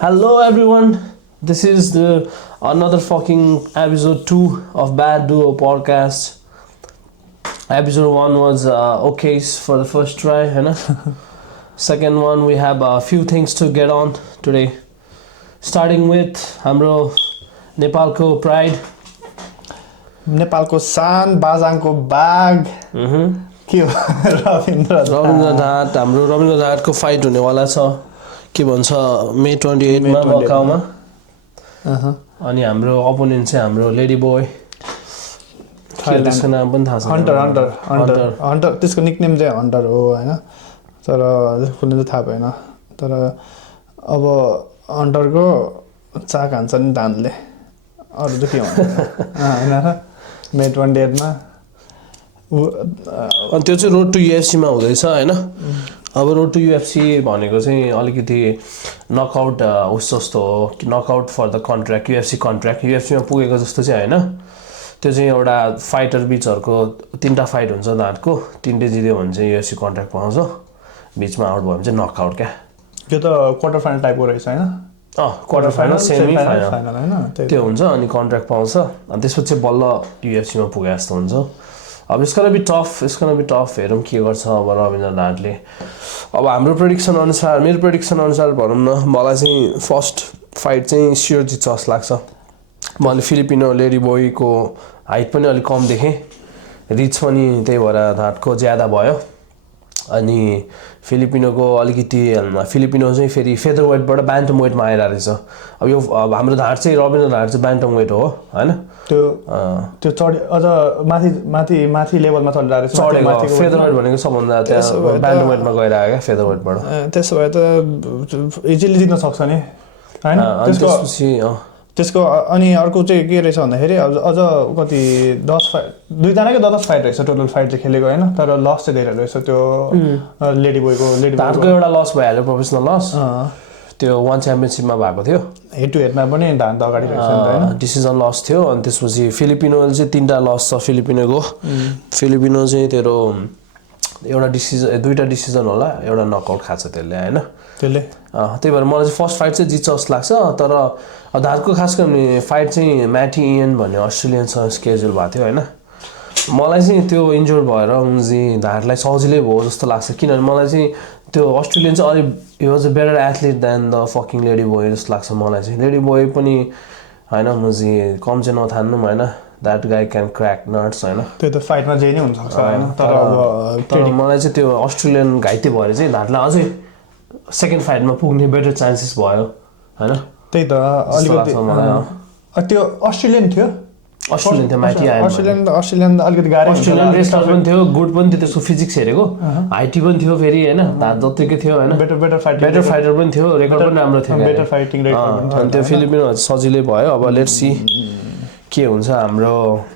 Hello everyone. This is the another fucking episode 2 of Bad Duo podcast. Episode 1 was okay for the first try, you know. Second one we have a few things to get on today. Starting with हाम्रो नेपालको pride. नेपालको सान बाजाङको बाग के हो रविन्द्र ढाट हाम्रो Rabindra ढाटको fight हुनेवाला छ के भन्छ मे 28 मा मकाउमा अनि हाम्रो अपोनेन्ट चाहिँ हाम्रो लेडी बोय त्यसको नाम पनि थाहा छैन हन्टर त्यसको निकनेम चाहिँ हन्टर हो हैन तर कुनै चाहिँ थाहा भएन तर अब हन्टरको चाक हान्छ नि दानले अरु चाहिँ के हुन्छ हैन मे 28 मा अनि त्यो चाहिँ रोड टु यूएफसी मा हुँदैछ हैन अब रोड टु यूएफसी भनेको चाहिँ अलिकति नकआउट उस जस्तो हो knockout for the contract UFC contract UFC मा पुगेको जस्तो चाहिँ हैन त्यो चाहिँ एउटा फाइटर बीचहरुको तीनटा फाइट हुन्छ उनीहरुको तीनटे जित्यो भने चाहिँ यूएफसी कन्ट्र्याक्ट पाउँछ बीचमा आउट भयो भने चाहिँ नकआउट क्या त्यो त क्वार्टर फाइनल टाइपको रहेछ हैन क्वार्टर फाइनल सेमी फाइनल हैन त्यो हुन्छ अनि कन्ट्र्याक्ट पाउँछ अनि त्यसपछि बल्ल यूएफसी मा पुगे जस्तो हुन्छ अब इट्स गोना बी टफ हेरौँ के गर्छ अब रविन्द्र ढाटले अब हाम्रो प्रेडिक्सन अनुसार मेरो प्रेडिक्सन अनुसार भनौँ न मलाई चाहिँ फर्स्ट फाइट चाहिँ स्योर जित्छ जस्तो लाग्छ मैले फिलिपिनो लेडी बोयको हाइट पनि अलिक कम देखेँ रिच पनि त्यही भएर ढाटको ज्यादा भयो अनि फिलिपिनोको अलिकति फिलिपिनो चाहिँ फेरि फेदर वेटबाट ब्यान्टम वेटमा आइरहेको रहेछ अब यो हाम्रो ढाट चाहिँ रविन्द्र ढाट चाहिँ ब्यान्टम वेट हो हैन त्यो चढे अझ माथि लेभलमा चढिरहेको रहेछ फेदर वेट भनेको सबभन्दा त्यहाँ ब्यान्टम वेटमा गइरहेको क्या फेदर वेटबाट त्यसो भए त इजिली जित्न सक्छ नि हैन त्यसको अनि अर्को चाहिँ के रहेछ भन्दाखेरि अझ कति 10 फाइट दुईजनाकै 10 फाइट रहेछ टोटल फाइट चाहिँ खेलेको हैन तर लस चाहिँ धेरै रहेछ त्यो लेडी बोयको एउटा लस भइहाल्यो प्रोफेसनल लस त्यो वान च्याम्पियनशिपमा भएको थियो हेड टु हेडमा पनि धान त अगाडि रहेछ हैन डिसिजन लस थियो अनि त्यसपछि फिलिपिनो चाहिँ तीनटा लस छ फिलिपिनोको फिलिपिनो चाहिँ तेरो एउटा डिसिजन दुईटा डिसिजन होला एउटा नकआउट खान्छ त्यसले हैन त्यसले त्यही भएर मलाई चाहिँ फर्स्ट फाइट चाहिँ जित्छ जस्तो लाग्छ तर धारको खास गर्ने फाइट चाहिँ म्याटी इयन भन्ने अस्ट्रेलियनसँग स्केड्युल भएको थियो हैन मलाई चाहिँ त्यो इन्जोर्ड भएर उनी धारलाई सजिलै भयो जस्तो लाग्छ किनभने मलाई चाहिँ त्यो अस्ट्रेलियन चाहिँ अलिक he was a better athlete than the fucking lady boy जस्तो लाग्छ मलाई चाहिँ लेडी बोय पनि हैन मुजी कम चाहिँ नथान्नु हैन द्याट गाई क्यान क्र्याक नट्स हैन त्यो त फाइटमा जे नै हुन सक्छ हैन तर मलाई चाहिँ त्यो अस्ट्रेलियन घाइते भएर चाहिँ धारलाई अझै सेकेन्ड फाइटमा पुग्ने बेटर चान्सेस भयो हैन त्यही त अलिकति त्यो अस्ट्रेलियन थियो माथि आयो अस्ट्रेलियन त अलिकति गाह्रो अस्ट्रेलियन रेस्लर पनि थियो गुड पनि थियो त्यसको फिजिक्स हेरेको हाइटी पनि थियो फेरि हैन धार जतिकै थियो हैन बेटर फाइटर पनि थियो रेकर्ड पनि राम्रो थियो बेटर फाइटिङ रेकर्ड अनि त्यो फिलिपिनो सजिलै भयो अब लेट्स सी के हुन्छ हाम्रो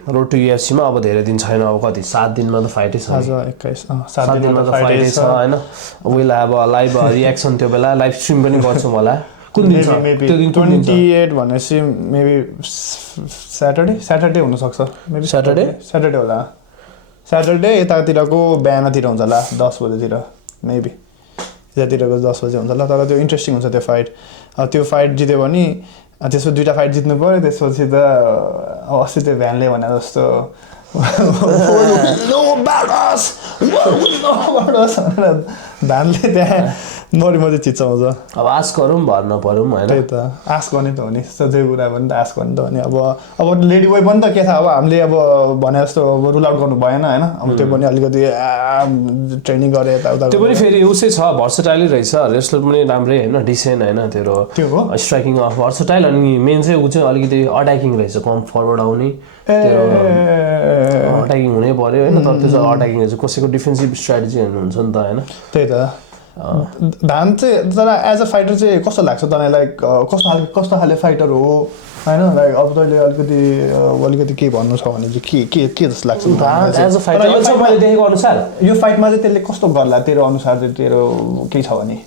रोड टु यूएफसी मा अब धेरै दिन छैन अब कति 7 दिनमा त फाइटै छ आज 21 7 दिनमा त फाइटै छ हैन will have a live reaction त्यो बेला लाइभ स्ट्रिम पनि गर्छु मलाई कुन दिन छ त्यो दिन 28 भनेपछि मेबी सैटरडे हुन सक्छ मेबी सैटरडे होला सैटरडे यतातिरको बिहानतिर हुन्छ होला 10 बजेतिर मेबी यतातिरको 10 बजे हुन्छ होला तर त्यो इन्ट्रेस्टिङ हुन्छ त्यो फाइट त्यो फाइट जित्यो भने त्यसको दुईटा फाइट जित्नु पर्यो त्यसपछि त अस्ति त्यो भ्यानले भने जस्तो धानले त्यहाँ मरि चिच्चाउँछ अब आश गरौँ भर नपरौँ हैन त्यही त आश गर्ने त हो नि सबै कुरा पनि त आश गर्ने त हो नि अब लेडी बोय पनि त के थाहा अब हामीले अब भने जस्तो अब रुल आउट गर्नु भएन हैन अब त्यो पनि अलिकति ट्रेनिङ गरे यताउता त्यो पनि फेरि उसै छ भर्सटाइलै रहेछ रेस्लर पनि राम्रै हैन डिसेन्ट हैन त्यो हो स्ट्राइकिङ अफ भर्सटाइल अनि मेन चाहिँ उ चाहिँ अलिकति अट्याकिङ रहेछ कम फरवर्ड आउने अट्याकिङ हुनै पर्यो हैन तर त्यो अट्याकिङ चाहिँ कसैको डिफेन्सिभ स्ट्र्याटेजी हुन्छ नि त हैन त्यही त धान चाहिँ तर एज अ फाइटर चाहिँ कस्तो लाग्छ तँलाई लाइक कस्तो खाले फाइटर हो हैन लाइक अब तैँले अलिकति के भन्नु छ भने चाहिँ के जस्तो लाग्छ एज अ फाइटर मैले देखेको अनुसार यो फाइटमा चाहिँ त्यसले कस्तो गर्ला तेरो अनुसार चाहिँ तेरो के छ भने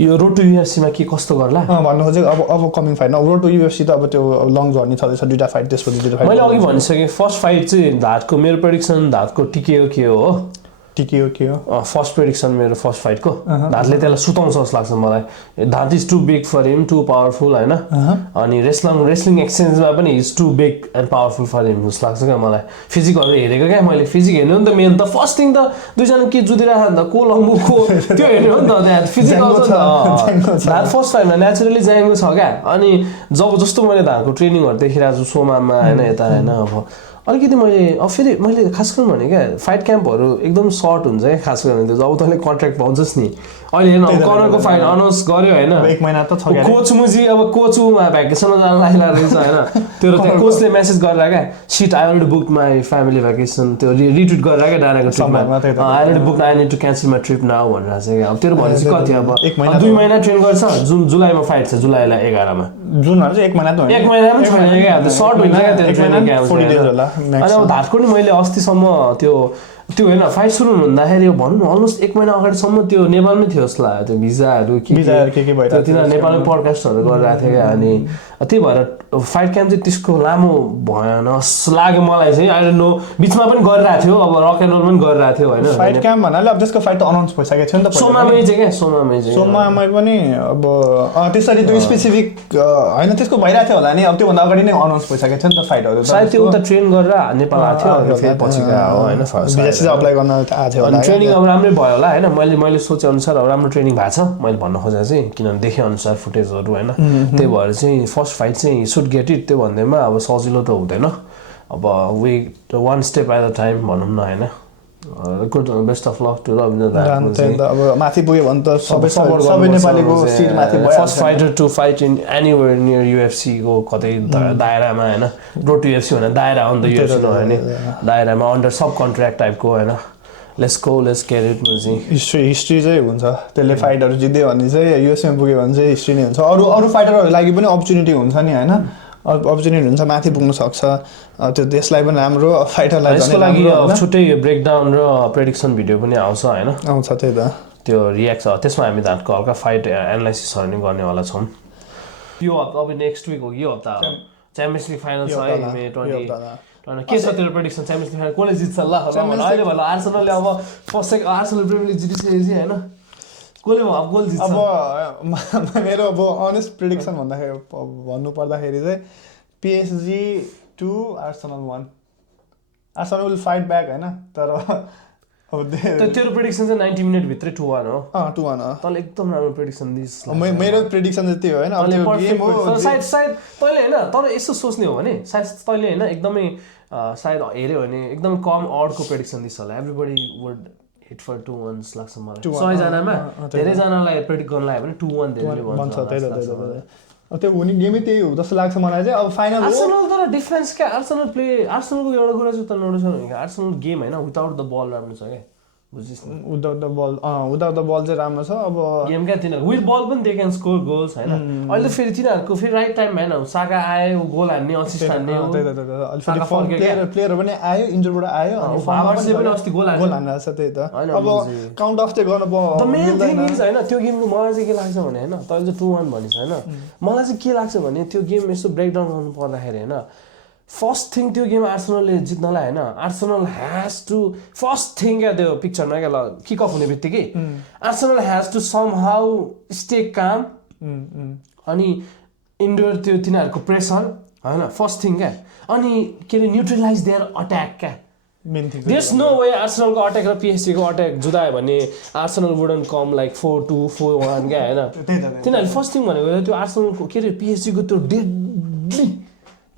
यो रोड टु यूएफसी मा के कस्तो गर्ला भन्नु खोजेको अब coming fight road to UFC त अब त्यो लङ जर्नी छँदैछ दुईटा फाइट त्यसपछि दुईटा फाइट मैले अघि भनिसकेँ फर्स्ट फाइट चाहिँ धातको मेरो प्रेडिक्सन धातको टिकेओ के हो टिक्यो के हो फर्स्ट प्रेडिक्सन मेरो फर्स्ट फाइटको धातले त्यसलाई सुताउँछ जस्तो लाग्छ मलाई that is too big for him too powerful होइन अनि रेस्लिङ एक्सचेन्जमा पनि is too big and powerful for him जस्तो लाग्छ क्या मलाई फिजिकहरू हेरेको क्या मैले फिजिक हेर्नु नि त मेन त फर्स्ट थिङ त दुईजना के जुदिरहेको नि त को लम्बु को त्यो हेर्नु हो नि त त्यहाँ फिजिक आउँछ धात फर्स्ट फाइटमा नेचुरली जाएको छ क्या अनि जब जस्तो मैले धातको ट्रेनिङहरू देखिरहेको छु सोमामा होइन यता होइन अब अलिकति मैले फेरि मैले खास गरी भने क्या फाइट क्याम्पहरू एकदम सर्ट हुन्छ क्या खास गरी भने जब तैँले कन्ट्र्याक्ट पाउँछस् नि अहिले हेर्न अब कर्नरको फाइट अनाउन्स गर्यो होइन 1 महिना त छ कोच मुजी अब कोचमा भ्याकेसनमा जान लागिरहेको रहेछ होइन त्यो त्यहाँ कोचले मेसेज गरेर क्या shit I already book my family vacation त्यो रिट्विट गरेर क्या डाँडाको ट्रिपमा I already book I need to cancel my trip now भनेर चाहिँ क्या अब तेरो भनेपछि कति अब 2 महिना ट्रेन गर्छ जुलाईमा फाइट छ जुलाईलाई 11मा जुनमा चाहिँ 1 महिना त 1 महिना पनि छैन क्या त्यो सर्ट हुन्छ क्या त्यो ट्रेनिङ क्याम्प अनि अब धातको नि मैले अस्तिसम्म त्यो होइन फाइट सुरु हुँदाखेरि भनौँ न अलमोस्ट 1 महिना अगाडिसम्म त्यो नेपालमै थियो जस्तो लाग्यो त्यो भिजाहरू के भइरहेको तिनीहरू नेपालमै पडकास्टहरू गरिरहेको थियो क्या अनि त्यही भएर फाइट क्याम्प चाहिँ त्यसको लामो भएन जस्तो लाग्यो मलाई चाहिँ आई डोन्ट नो बिचमा पनि गरिरहेको थियो अब रक एन्ड रोल पनि गरिरहेको थियो होइन फाइट क्याम्प भन्नाले अब त्यसको फाइट त अनाउन्स भइसकेको थियो नि त सोमामै चाहिँ क्या सोमामै पनि अब त्यसरी त्यो स्पेसिफिक होइन त्यसको भइरहेको थियो होला नि अब त्योभन्दा अगाडि नै अनाउन्स भइसकेको थियो नि त फाइटहरू सायद त्यो उता ट्रेन गरेर नेपाल आएको थियो अनि फेरि पछि गएको हो होइन फर्स्ट अप्लाई गर्न आएको थियो अनि ट्रेनिङ अब राम्रै भयो होला होइन मैले सोचे अनुसार अब राम्रो ट्रेनिङ भएको छ मैले भन्न खोजेको चाहिँ किनभने देखेँ अनुसार फुटेजहरू होइन त्यही भएर चाहिँ फर्स्ट फाइट चाहिँ सुड गेट इट त्यो भन्दैमा अब सजिलो त हुँदैन अब we 1 step at a time भनौँ न होइन good best of luck to Rabindra अब माथि पुग्यो भने त सबै नेपालीको सिर माथि भयो first fighter to fight in anywhere near UFC को कतै दायरामा होइन रोड टु युएफसी भने दायरा हो नि त युएफसी नभने दायरामा अन्डर सब कन्ट्र्याक्ट टाइपको होइन लेट्स गेट इट मुजी हिस्ट्री चाहिँ हुन्छ त्यसले फाइटहरू जित्यो भने चाहिँ युएसमा पुग्यो भने चाहिँ हिस्ट्री नै हुन्छ अरू फाइटरहरूको लागि पनि अपर्च्युनिटी हुन्छ नि होइन अपर्च्युनिटी हुन्छ माथि पुग्न सक्छ त्यो देशलाई पनि राम्रो फाइटरलाई यसको लागि छुट्टै ब्रेकडाउन र प्रेडिक्सन भिडियो पनि आउँछ होइन आउँछ त्यही त त्यो रियाक्ट छ त्यसमा हामी धातको हल्का फाइट एनालाइसिसहरू नि गर्नेवाला छौँ यो हप्ता अब नेक्स्ट विक हो यो हप्ता च्याम्पियन्स लिग फाइनल छ है मे 20 के छ तेरो प्रेडिक्सन च्याम्पियन्स लिग फाइनल कसले जित्छ ल अहिले भन्छ आर्सेनलले अब फर्स्ट आर्सेनल प्रिमियर लिग जितिसकेपछि होइन कसले अब गोल जित्छ अब मेरो अब अनेस्ट प्रेडिक्सन भन्दाखेरि भन्नु पर्दाखेरि चाहिँ PSG 2 Arsenal 1 Arsenal will fight back होइन तर अब तेरो प्रेडिक्सन चाहिँ 90 मिनेट भित्रै 2-1 हो 2-1 हो तँले एकदम राम्रो प्रेडिक्सन दिइस् मेरो प्रेडिक्सन चाहिँ त्यो होइन अब त्यो गेम हो सायद तैँले होइन तर यसो सोच्ने हो भने सायद तैँले होइन एकदमै सायद हेऱ्यो भने एकदमै कम अडको प्रेडिक्सन दिइस् होला एभ्रीबडी वुड हिट फर 2-1 लाग्छ मलाई 100 जनामा धेरैजनालाई प्रेडिक्ट गर्न लाग्यो भने 2-1 धेरैले भन्छ त्यही त त्यो हुने गेमै त्यही हो जस्तो लाग्छ मलाई चाहिँ अब फाइनल आर्सेनल तर डिफरेन्स क्या आर्सेनलको एउटा कुरा चाहिँ त नोटिस गर्नु आर्सेनल गेम होइन विदाउट द बल राम्रो छ क्या बुझिस् न विदाउट द बल चाहिँ राम्रो छ अब गेम क्या तिनीहरू विथ बल पनि दे क्यान स्कोर गोल्स होइन अहिले फेरि तिनीहरूको फेरि राइट टाइममा होइन साका आयो गोल हान्ने असिस्ट हान्ने प्लेयर पनि आयो इन्जरबाट आयो अनि पनि अस्ति गोल हान्नु छ त्यही त अब काउन्ट अफ चाहिँ गर्न द मेन थिङ इज होइन त्यो गेमको मलाई चाहिँ के लाग्छ भने होइन तैँले चाहिँ 2-1 भनिस् होइन मलाई चाहिँ के लाग्छ भने त्यो गेम यसो ब्रेकडाउन गर्नु पर्दाखेरि होइन फर्स्ट थिङ त्यो गेम आर्सेनलले जित्नलाई होइन Arsenal has to first thing क्या त्यो पिक्चरमा क्या ल किक अफ हुने बित्तिकै Arsenal has to somehow stay calm अनि इन्डोर त्यो तिनीहरूको प्रेसर होइन फर्स्ट थिङ क्या अनि के अरे न्युट्रलाइज देयर अट्याक क्या main thing there's no way आर्सेनलको अट्याक र पिएसजीको अट्याक जुदायो भने आर्सेनल वुडन्ट कम लाइक 4-2 4-1 क्या होइन तिनीहरूले फर्स्ट थिङ भनेको त्यो आर्सेनलको के अरे पिएसजीको त्यो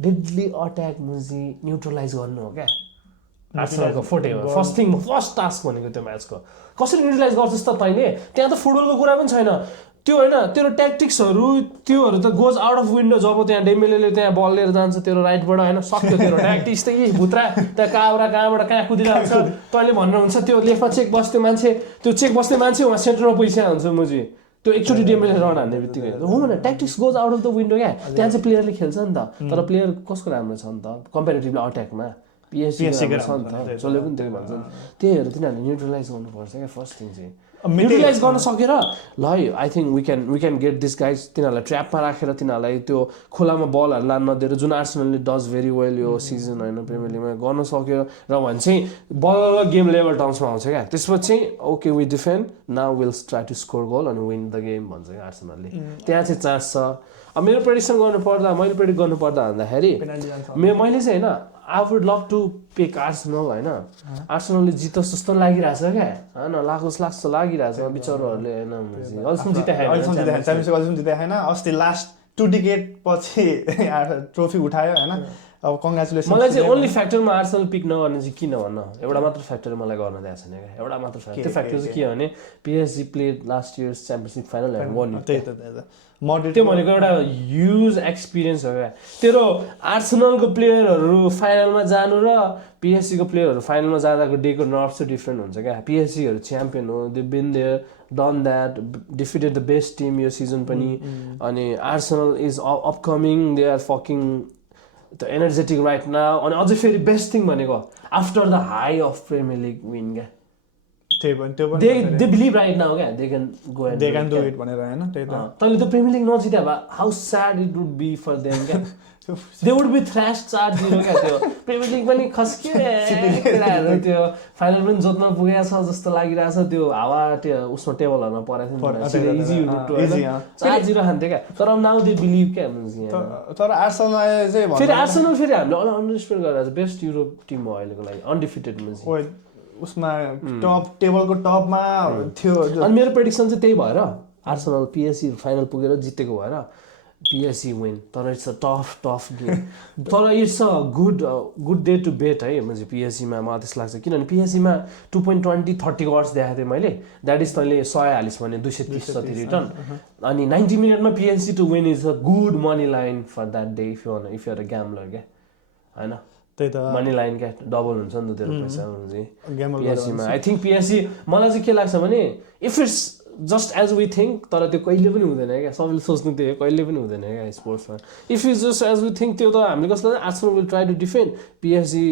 डेडली अट्याक मुजी न्युट्रलाइज गर्नु हो क्या आर्सेनलको फुटेको फर्स्ट थिङ फर्स्ट टास्क भनेको त्यो म्याचको कसरी न्युट्रलाइज गर्छस् त तैँले त्यहाँ त फुटबलको कुरा पनि छैन त्यो होइन तेरो ट्याक्टिक्सहरू त्योहरू त गोज आउट अफ विन्डो जब त्यहाँ डेम्बेलेले त्यहाँ बल लिएर जान्छ तेरो राइटबाट होइन सक्यो तेरो ट्याक्टिक्स त कि भुत्रा त्यहाँ कहाँबाट कहाँ कुदिरहेको छ तैँले भनेर हुन्छ त्यो लेफ्टमा चेक बस्ने मान्छे त्यो चेक बस्ने मान्छे उहाँ सेन्टरमा पैसा हुन्छ मुजी त्यो एकचोटि डेम्बेले रन हान्ने बित्तिकै हो भने tactics goes out of the window क्या त्यहाँ चाहिँ प्लेयरले खेल्छ नि त तर प्लेयर कसको राम्रो छ नि त कम्पेरिटिभली अट्याकमा पिएसजी छ नि त जसले पनि त्यही भन्छ त्यहीहरू तिनीहरूले न्युट्रलाइज गर्नुपर्छ क्या फर्स्ट थिङ चाहिँ युटिलाइज गर्न सकेर ल है I think we can get this guys तिनीहरूलाई ट्र्यापमा राखेर तिनीहरूलाई त्यो खोलामा बलहरू लान नदिएर जुन आर्सेनलले डज भेरी वेल यो सिजन होइन प्रिमियर लिगमा गर्न सक्यो र भने चाहिँ बल गेम लेभल टर्म्समा आउँछ क्या त्यसपछि चाहिँ okay we defend now will try to score goal अनि विन द गेम भन्छ क्या आर्सेनलले त्यहाँ चाहिँ चान्स छ अब मेरो प्रेडिक्सन गर्नुपर्दा मैले प्रेडिक्ट गर्नुपर्दा भन्दाखेरि मैले चाहिँ होइन I would love to pick Arsenal होइन आर्सेनलले जितोस् जस्तो लागिरहेछ क्या होइन लाग्छ लागिरहेछ बिचरोहरूले होइन अहिलेसम्म जिते छैन अस्ति लास्ट 2 डिकेड पछि ट्रोफी उठायो होइन अब कङ्ग्रेचुलेसन मलाई चाहिँ ओन्ली फ्याक्टरमा आर्सेनल पिक नगर्ने चाहिँ किन भन्न एउटा मात्र फ्याक्टर मलाई गर्न दिएको छैन क्या एउटा मात्र फ्याक्टर त्यो फ्याक्टर चाहिँ के भने PSG played last years championship final one त्यो भनेको एउटा ह्युज एक्सपिरियन्स हो क्या तेरो आर्सेनलको प्लेयरहरू फाइनलमा जानु र पिएससीको प्लेयरहरू फाइनलमा जाँदाको डेको नर्भ चाहिँ डिफ्रेन्ट हुन्छ क्या पिएससीहरू च्याम्पियन हो they been there done that defeated the best team यो सिजन पनि अनि Arsenal is upcoming they are fucking the energetic right now अनि अझै फेरि बेस्ट थिङ भनेको after the high of Premier League win क्या they believe right now क्या they can do it भनेर हैन त्यही त तैले त प्रिमियर लिग नजिते भए how sad it would be for them क्या they would be thrashed 4-0 क्या त्यो प्रिमियर लिग पनि खस्क्यो केटाहरु त्यो फाइनल पनि जोत्न पुगेको छ जस्तो लागिरहेछ त्यो हावा त्यो उसमा टेबलहरुमा परेको थियो इजी टु 4-0 खान्थे क्या तर नाउ दे बिलिभ क्या तर आर्सेनलले चाहिँ फेरि आर्सेनल फेरि हामीले अन्डरस्ट्यान्ड गरेर बेस्ट युरोप टिम हो अहिलेको लागि अनडिफिटेड मान्छे उसमा टप टेबलको टपमा थियो अनि मेरो प्रेडिक्सन चाहिँ त्यही भएर आर्सेनल पिएसजी फाइनल पुगेर जितेको भएर पिएसजी विन तर इट्स अ टफ गेम तर it's a good day to bet है म्हणजे पिएसजीमा मलाई त्यस्तो लाग्छ किनभने पिएसजीमा 2.20-30 वर्स देखाएको थिएँ मैले द्याट इज तैँले 100 हालिस् भने 230 जति रिटर्न अनि 90 मिनटमा PSG to win is a good money line for that day if you are a gambler क्या होइन त्यही त मनी लाइन क्या डबल हुन्छ नि त तेरो पैसा हुन्छ पिएससीमा आई थिङ्क पिएससी मलाई चाहिँ के लाग्छ भने if it's just as we think तर त्यो कहिले पनि हुँदैन क्या सबैले सोच्नु त्यो कहिले पनि हुँदैन क्या स्पोर्ट्समा if is just as we think त्यो त हामीले कसलाई Arsenal will try to defend PSG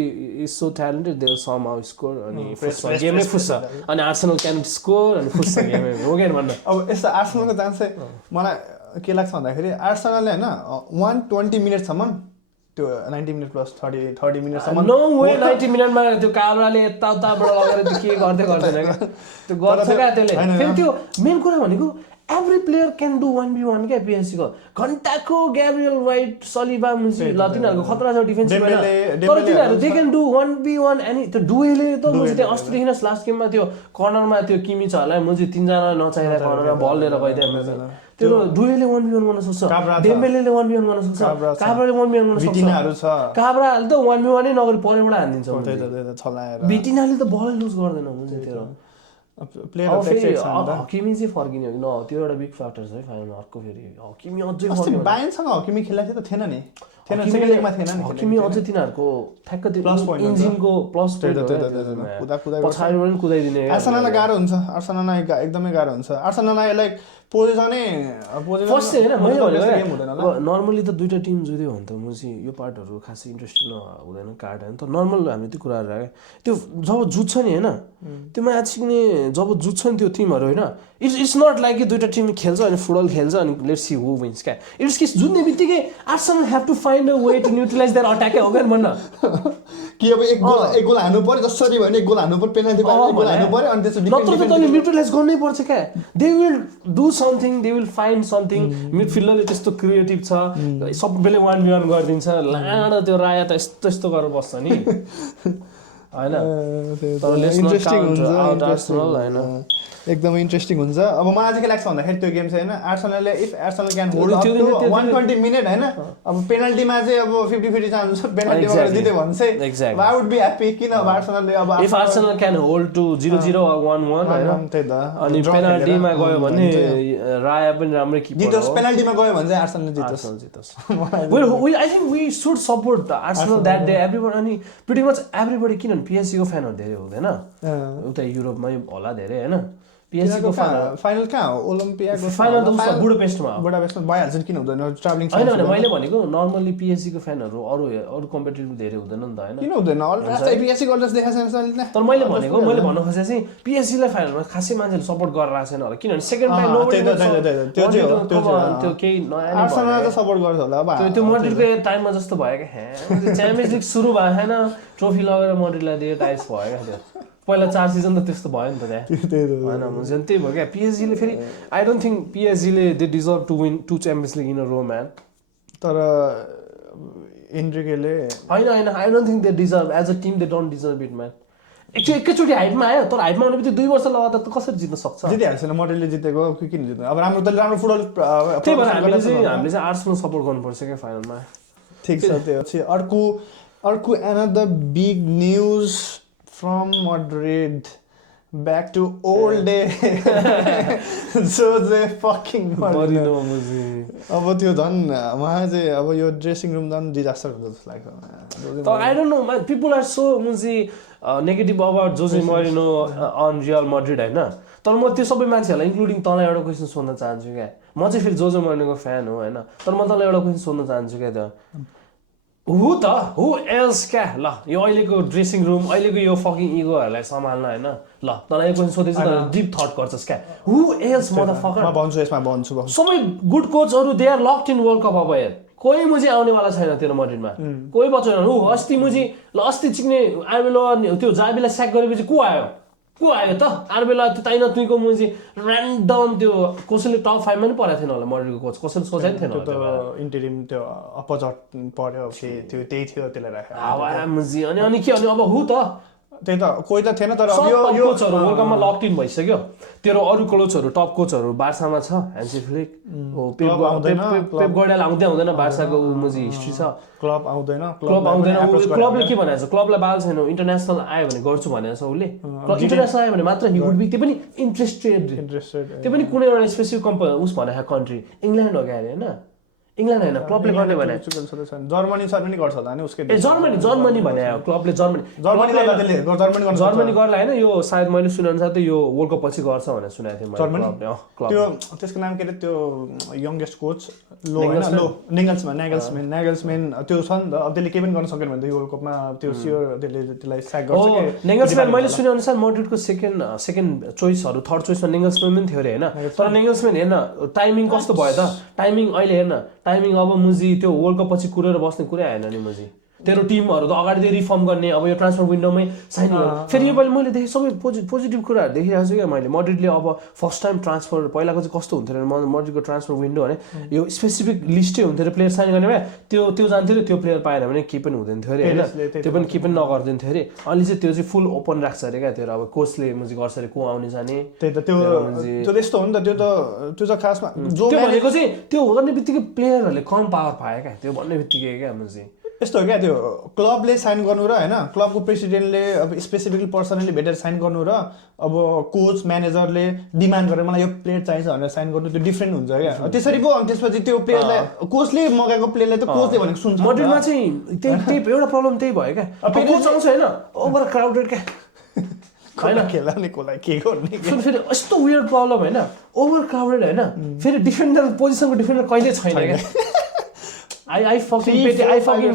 is so talented they somehow score अनि गेमै फुस्छ अनि आर्सेनल क्यान स्कोर अनि फुस्छ गेमै हो क्या भन्दा अब यस्तो आर्सेनलको चान्स चाहिँ मलाई के लाग्छ भन्दाखेरि आर्सेनलले होइन 120 मिनटसम्म त्यो 90 मिनट प्लस 30 मिनटसम्म नो वे 90 मिनटमा त्यो काब्राले यताउताबाट लगेर त्यो के गर्दैन क्या त्यो गर्छ क्या त्यसले फेरि त्यो मेन कुरा भनेको every player can do 1v1 क्या पिएससीको घन्टाको ग्याब्रियल वाइट सलिबा मुन्सी ल तिनीहरूको खतरा छ डिफेन्स तर तिनीहरू they can do 1v1 any त्यो डुएले त मुन्सी त्यहाँ अस्ट्रेलिया लास्ट गेममा त्यो कर्नरमा त्यो किमी छ होला मुन्सी 3 जना नचाहिरहेको कर्नरमा बल लिएर गइदियो त्यो डुएले 1v1 गर्न सक्छ डेम्बेलेले 1v1 गर्न सक्छ काब्राले 1v1 गर्न सक्छ बिटिनाहरु छ काब्राले त 1v1 नै नगरी परेबाट हान्दिन्छ त्यही त छलाएर बिटिनाले त बल लुज गर्दैन हुन्छ त्यो प्लेयर फेरि हकिमी चाहिँ फर्किने हो कि न त्यो एउटा बिग फ्याक्टर छ है फाइनलमा अर्को फेरि हकिमी अझै फर्किने बायनसँग हकिमी खेलेको थियो त थिएन नि सेकेन्ड लेगमा थिएन नि हकिमी अझै तिनीहरूको ठ्याक्क त्यो इन्जिनको प्लस पोइन्ट पछाडिबाट पनि कुदाइदिने आर्सेनललाई गाह्रो हुन्छ आर्सेनललाई एकदमै गाह्रो हुन्छ आर्सेनललाई लाइक पोजिसनै फर्स्ट होइन मैले भनेको नर्मली त दुईवटा टिम जुध्यो भने त म चाहिँ यो पार्टहरू खासै इन्ट्रेस्टिङ हुँदैन कार्ड होइन तर नर्मल हामीले त्यो कुराहरू राख्यो त्यो जब जुत्छ नि होइन त्यो म्याच सिक्ने जब जुत्छ नि त्यो टिमहरू होइन इट्स नट लाइक कि दुईवटा टिम खेल्छ अनि फुटबल खेल्छ अनि लेट्स सी हु विन्स क्या इट्स कि जुत्ने बित्तिकै Arsenal have to find a way to neutralise their attack हो क्या भन्न कि अब एक गोल हान्नु पर्यो जसरी भयो भने एक गोल हान्नु पर्यो पेनल्टी एक गोल हान्नु पर्यो अनि त्यसपछि नत्र त तैँले न्युट्रलाइज गर्नै पर्छ क्या they will do something they will find something मिडफिल्डरले त्यस्तो क्रिएटिभ छ सबैले 1v1 गरिदिन्छ लाडो त्यो राया त यस्तो गरेर बस्छ नि होइन तर इन्ट्रेस्टिङ हुन्छ आर्सेनल होइन एकदमै इन्ट्रेस्टिङ हुन्छ अब मलाई चाहिँ के लाग्छ भन्दाखेरि त्यो गेम चाहिँ होइन आर्सेनलले if Arsenal can hold up to 120 minute होइन अब पेनल्टीमा चाहिँ अब 50-50 चान्स छ पेनल्टीमा जित्यो भने चाहिँ आई वुड बी ह्याप्पी किन अब आर्सेनलले अब if Arsenal can hold to 0-0 or 1-1 हैन त्यही त अनि पेनल्टीमा गयो भने राया पनि राम्रै किपर हो जितोस् पेनल्टीमा गयो भने चाहिँ आर्सेनल जितोस् we I think we should support the Arsenal that day everybody अनि प्रिटी मच एभ्रीबडी किनभने पिएसजी को फ्यानहरु धेरै हुँदैन उता युरोपमै होला धेरै हैन पिएसजीको फाइनल कहाँ हो ओलम्पियाको फाइनल त उसको बुडापेस्टमा हो बुडापेस्टमा भइहाल्छ नि किन हुँदैन ट्राभलिङ होइन मैले भनेको नर्मली पिएसजीको फ्यानहरू अरू कम्पिटिटिभ धेरै हुँदैन नि त होइन किन हुँदैन अल्ट्रा पिएसजी गर्दा देखाएको छैन तर मैले भन्नु खोजेँ चाहिँ पिएसजीलाई फाइनलमा खासै मान्छेले सपोर्ट गरेर आएको छैन होला किनभने सेकेन्ड टाइम त्यो केही नयाँ आर्सेनललाई त सपोर्ट गर्छ होला अब त्यो मड्रिडको टाइममा जस्तो भयो क्या च्याम्पियन्स लिग सुरु भएको छैन ट्रफी लगेर मड्रिडलाई दियो टाइप्स भयो क्या त्यो पहिला 4 सिजन त त्यस्तो भयो नि त त्यहाँ होइन हुन्छ नि त्यही भयो क्या पिएसजीले फेरि आई डोन्ट थिङ्क पिएसजीले they deserve to win 2 champions league in a row man तर एन्ड्रिकेले होइन I don't think they deserve as a team they don't deserve it man एकैचोटि हाइटमा आयो तर हाइटमा आउने बित्तिकै 2 वर्ष लगातार त कसरी जित्न सक्छ जितिहाल्छ नि मड्रिडले जितेको किन जित्नु अब राम्रो फुटबल त्यही भएर हामीले चाहिँ आर्सेनल सपोर्ट गर्नुपर्छ क्या फाइनलमा ठिक छ त्यो चाहिँ अर्को another big news from Madrid back to old day Jose fucking Mourinho अब त्यो झन् उहाँ चाहिँ अब यो ड्रेसिङ रुम झन् डिजास्टर हुन्छ जस्तो लाग्छ तर I don't know my people are so मुजी negative about Jose Mourinho on Real Madrid हैन तर म त्यो सबै मान्छेहरूलाई इन्क्लुडिङ तँलाई एउटा क्वेसन सोध्न चाहन्छु क्या म चाहिँ फेरि जोसे मोरिनोको फ्यान हो हैन तर म तँलाई एउटा क्वेसन सोध्न चाहन्छु क्या त हु एल्स क्या ल यो अहिलेको ड्रेसिङ रुम अहिलेको यो फकिङ इगोहरूलाई सम्हाल्न होइन ल तँलाई यो क्वेसन सोधेछु त डिप थट गर्छस् क्या हु एल्स मदरफकर म भन्छु यसमा भन्छु सबै गुड कोचहरू they are locked in World Cup अब यार कोही मुझे आउनेवाला छैन तेरो मड्रिडमा कोही बच्चैन ऊ अस्ति मुझे ल अस्ति चिक्ने आर्बेलो त्यो जाबीलाई स्याक गरेपछि को आयो त आर्बेला त्यो ताइन तुइको मुझे र्यान्डम त्यो कसैले टप 5 मा नि परेको थिएन होला मड्रिडको कोच कसैले सोचेको थिएन त्यो इन्टरिम त्यो अपोजिट पर्यो त्यो त्यही थियो त्यसलाई राखे मुझे अनि के अब हु त त्यही त कोही त थिएन तर अब यो कोचहरु वर्ल्ड कपमा लक्ड इन भइसक्यो तेरो अरु कोचहरु टप कोचहरु बार्सामा छ ह्यान्सी फ्लिक हो पेप गार्डियोला आउँदैन बार्साको मुजी हिस्ट्री छ क्लब आउँदैन क्लबले के भनेछ क्लबलाई बाल छैन इन्टरनेशनल आयो भने गर्छु भनेछ उले इन्टरनेशनल आयो भने मात्र हि वुड बी त्यो पनि इन्ट्रेस्टेड त्यो पनि कुनै एउटा स्पेसिफिक कम्पनी उस भनेको कन्ट्री इंग्ल्यान्ड हो क्या हैन इंग्ल्यान्ड हैन क्लबले गर्ने भने जर्मनी सर पनि गर्छ होला नि उसकै जर्मनी भने क्लबले जर्मनी गर्ला हैन यो सायद मैले सुने अनुसार त यो वर्ल्ड कप पछि गर्छ भनेर सुनेको थिएँ मैले त्यो त्यसको नाम के रे त्यो यंगेस्ट कोच नेगल्सम्यान त्यो छ नि त अब त्यसले के पनि गर्न सकेन भने त यो वर्ल्ड कपमा त्यो स्योर त्यसले त्यसलाई स्याक गर्छ के नेगल्सम्यान मैले सुने अनुसार मड्रिडको सेकेन्ड चोइसहरु थर्ड चोइसमा नेगल्सम्यान पनि थियो रे हैन तर नेगल्सम्यान हेर्न टाइमिङ कस्तो भयो त टाइमिङ अहिले हेर्न टाइमिङ अब मुजी त्यो वर्ल्ड कप पछि कुरेर बस्ने कुरै आएन नि मुजी तेरो टिमहरु त अगाडि चाहिँ रिफर्म गर्ने अब यो ट्रान्सफर विन्डोमै साइन गर्ने फेरि यो पालि मैले देखे सबै पोजिटिभ कुराहरु देखिरहेको छु क्या मैले मड्रिडले अब फर्स्ट टाइम ट्रान्सफर पहिलाको चाहिँ कस्तो हुन्थ्यो रे मड्रिडको ट्रान्सफर विन्डो भने यो स्पेसिफिक लिस्टै हुन्थ्यो रे प्लेयर साइन गर्ने भए त्यो जान्थ्यो रे त्यो प्लेयर पाएन भने के पनि हुँदैन थियो रे हैन त्यो पनि के पनि नगर्दैन थियो रे अहिले चाहिँ त्यो चाहिँ फुल ओपन राख्छ रे क्या त्यो अब कोचले मुजी गर्छ रे को आउने जाने त्यही त त्यो त्यस्तो हो नि त त्यो त खासमा जो भनेको चाहिँ त्यो गर्ने बित्तिकै प्लेयरहरुले कम पावर पाए क्या त्यो भन्ने बित्तिकै क्या मुजी यस्तो हो क्या त्यो क्लबले साइन गर्नु र हैन क्लबको प्रेसिडेन्टले अब स्पेसिफिकली पर्सनली भेटेर साइन गर्नु र अब कोच म्यानेजरले डिमान्ड गरेर मलाई यो प्लेयर चाहिन्छ भनेर साइन गर्नु त्यो डिफरेन्ट हुन्छ क्या त्यसरी पो अनि त्यसपछि त्यो प्लेयरलाई कोचले मगाएको प्लेयरलाई त कोचले भनेको सुन्छ मड्रिडमा चाहिँ त्यही एउटा प्रब्लम त्यही भयो क्या कोच आउँछ हैन ओभर क्राउडेड क्या हैन खेल्ने कोलाई के गर्ने फेरि यस्तो वियर्ड प्रब्लम हैन ओभर क्राउडेड हैन फेरि डिफेन्डर पोजिसनको डिफेन्डर कहिले छैन क्या I fucking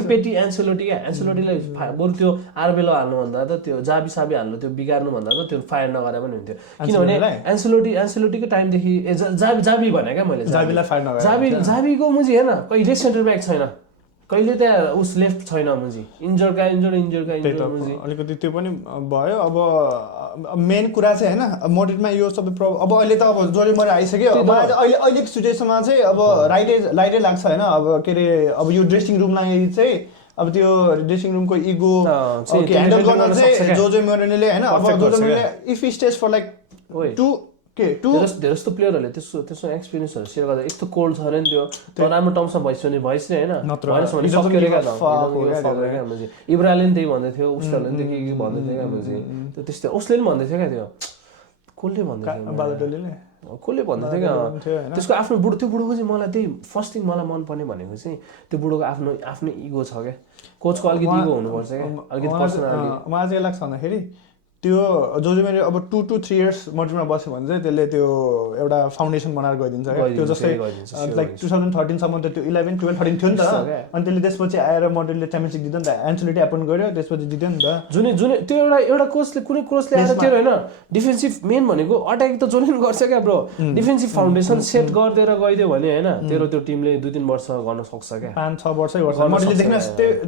पेटी एन्सेलोटीलाई बरु त्यो आर्बेलो हाल्नु भन्दा त त्यो जाबी हाल्नु त्यो बिगार्नु भन्दा त त्यो फायर नगरे पनि हुन्थ्यो किनभने एन्सेलोटीको टाइमदेखि जाबी भने क्या मैले जाबीलाई फायर नगरे जाबीको मुजी हेर्न कहिले सेन्टर ब्याक छैन कहिले त्यहाँ उस लेफ्ट छैन मुजी इन्जर्ड मुजी अलिकति त्यो पनि भयो अब मेन कुरा चाहिँ हैन मड्रिडमा यो सबै अब अहिले त अब जोले मरे आइसक्यो अहिलेको सिचुएसनमा चाहिँ अब राइटै लाग्छ हैन अब के रे अब यो ड्रेसिङ रुमलाई चाहिँ अब त्यो ड्रेसिङ रुमको इगो ह्यान्डल गर्न चाहिँ जोजे मोरिनोले हैन अब जोजे मोरिनोले if he stays for like धेरै जस्तो प्लेयरहरूले त्यसो एक्सपिरियन्सहरू सेयर गर्दा यस्तो कोल्ड छ अरे नि त्यो राम्रो टर्म्समा भइस नि होइन इब्राले नि त्यही भन्दै थियो उसले नि के भन्दै थियो क्या मुझे त्यो त्यस्तै उसले पनि भन्दै थियो क्या त्यो कसले भन्दै थियो क्या त्यसको आफ्नो बुढो त्यो बुढोको चाहिँ मलाई त्यही फर्स्ट थिङ मलाई मनपर्ने भनेको चाहिँ त्यो बुढोको आफ्नो इगो छ क्या कोचको अलिकति इगो हुनुपर्छ क्या अलिकति पर्सनालिटी मलाई चाहिँ लाग्छ भन्दाखेरि त्यो जो मेरो अब 2 to 3 years मड्रिडमा बस्यो भने चाहिँ त्यसले त्यो एउटा फाउन्डेसन बनाएर गइदिन्छ क्या त्यो जस्तै लाइक 2013 सम्म त त्यो 11 12 13 थियो नि त अनि त्यसले त्यसपछि आएर मड्रिडले च्याम्पियनसिप दिँदैन नि त एन्चेलोटी एपोइन्ट गर्यो त्यसपछि दिँदैन नि त जुनै त्यो एउटा कोचले कुनै कोचले आएर त्यो होइन डिफेन्सिभ मेन भनेको अट्याक त जसले पनि गर्छ क्या ब्रो डिफेन्सिभ फाउन्डेसन सेट गरिदिएर गइदियो भने होइन तेरो त्यो टिमले 2-3 वर्ष गर्न सक्छ क्या 5-6 वर्षै गर्छ मड्रिडले देख्न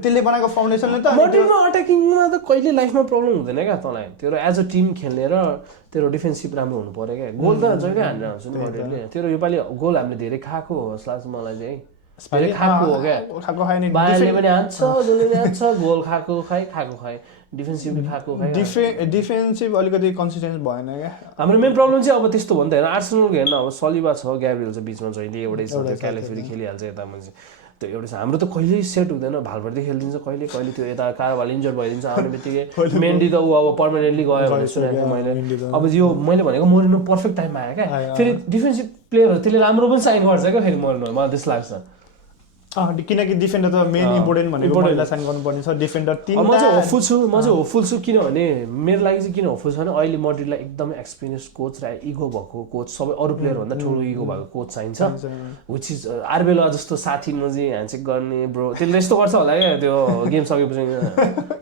त्यसले बनाएको फाउन्डेसनले त मड्रिडमा अट्याकिङमा त कहिले लाइफमा प्रब्लम हुँदैन क्या तँलाई तेरो एज अ टिम खेल्ने र तेरो डिफेन्सिभ राम्रो हुनु पर्यो क्या गोल त जहिले हानेर हुन्छ नि मड्रिडले तेरो योपालि गोल हामीले धेरै खाएको हो जस्तो लाग्छ मलाई चाहिँ धेरै खाएको हो क्या बाहिरले पनि हान्छ जसले पनि हान्छ गोल खाएको खाइ डिफेन्सिभली खाएको डिफेन्सिभ अलिकति कन्सिस्टेन्स भएन क्या हाम्रो मेन प्रब्लम चाहिँ अब त्यस्तो भन्दा होइन आर्सेनलको हेर्न अब सलिबा छ ग्याब्रियल छ बिचमा जहिले एउटै छ क्यालेफेरी खेलिहाल्छ यता मान्छे त्यो एउटा छ हाम्रो त कहिल्यै सेट हुँदैन भालभर्दी खेलिदिन्छ कहिले त्यो यता कारवाल इन्जर्ड भइदिन्छ आउने बित्तिकै मेन्डी त ऊ अब पर्मानेन्टली गयो भनेर सुनेको मैले अब यो मैले भनेको मोरिनो पर्फेक्ट टाइममा आयो क्या फेरि डिफेन्सिभ प्लेयरहरू त्यसले राम्रो पनि साइन गर्छ क्या फेरि मोरिनो मलाई त्यस्तो लाग्छ किनकि डिफेन्डर त मेन इम्पोर्टेन्ट भनेको पहिला साइन गर्नुपर्ने छ डिफेन्डर टिम म चाहिँ होपफुल छु किनभने मेरो लागि चाहिँ किन होपफुल छ भने अहिले मड्रिडलाई एकदमै एक्सपिरियन्स कोच र इगो भएको कोच सबै अरू प्लेयरभन्दा ठुलो इगो भएको कोच चाहिन्छ विच इज आरबेला जस्तो साथी नजी ह्यान्डसेक गर्ने ब्रो त्यसले यस्तो गर्छ होला क्या त्यो गेम सकेपछि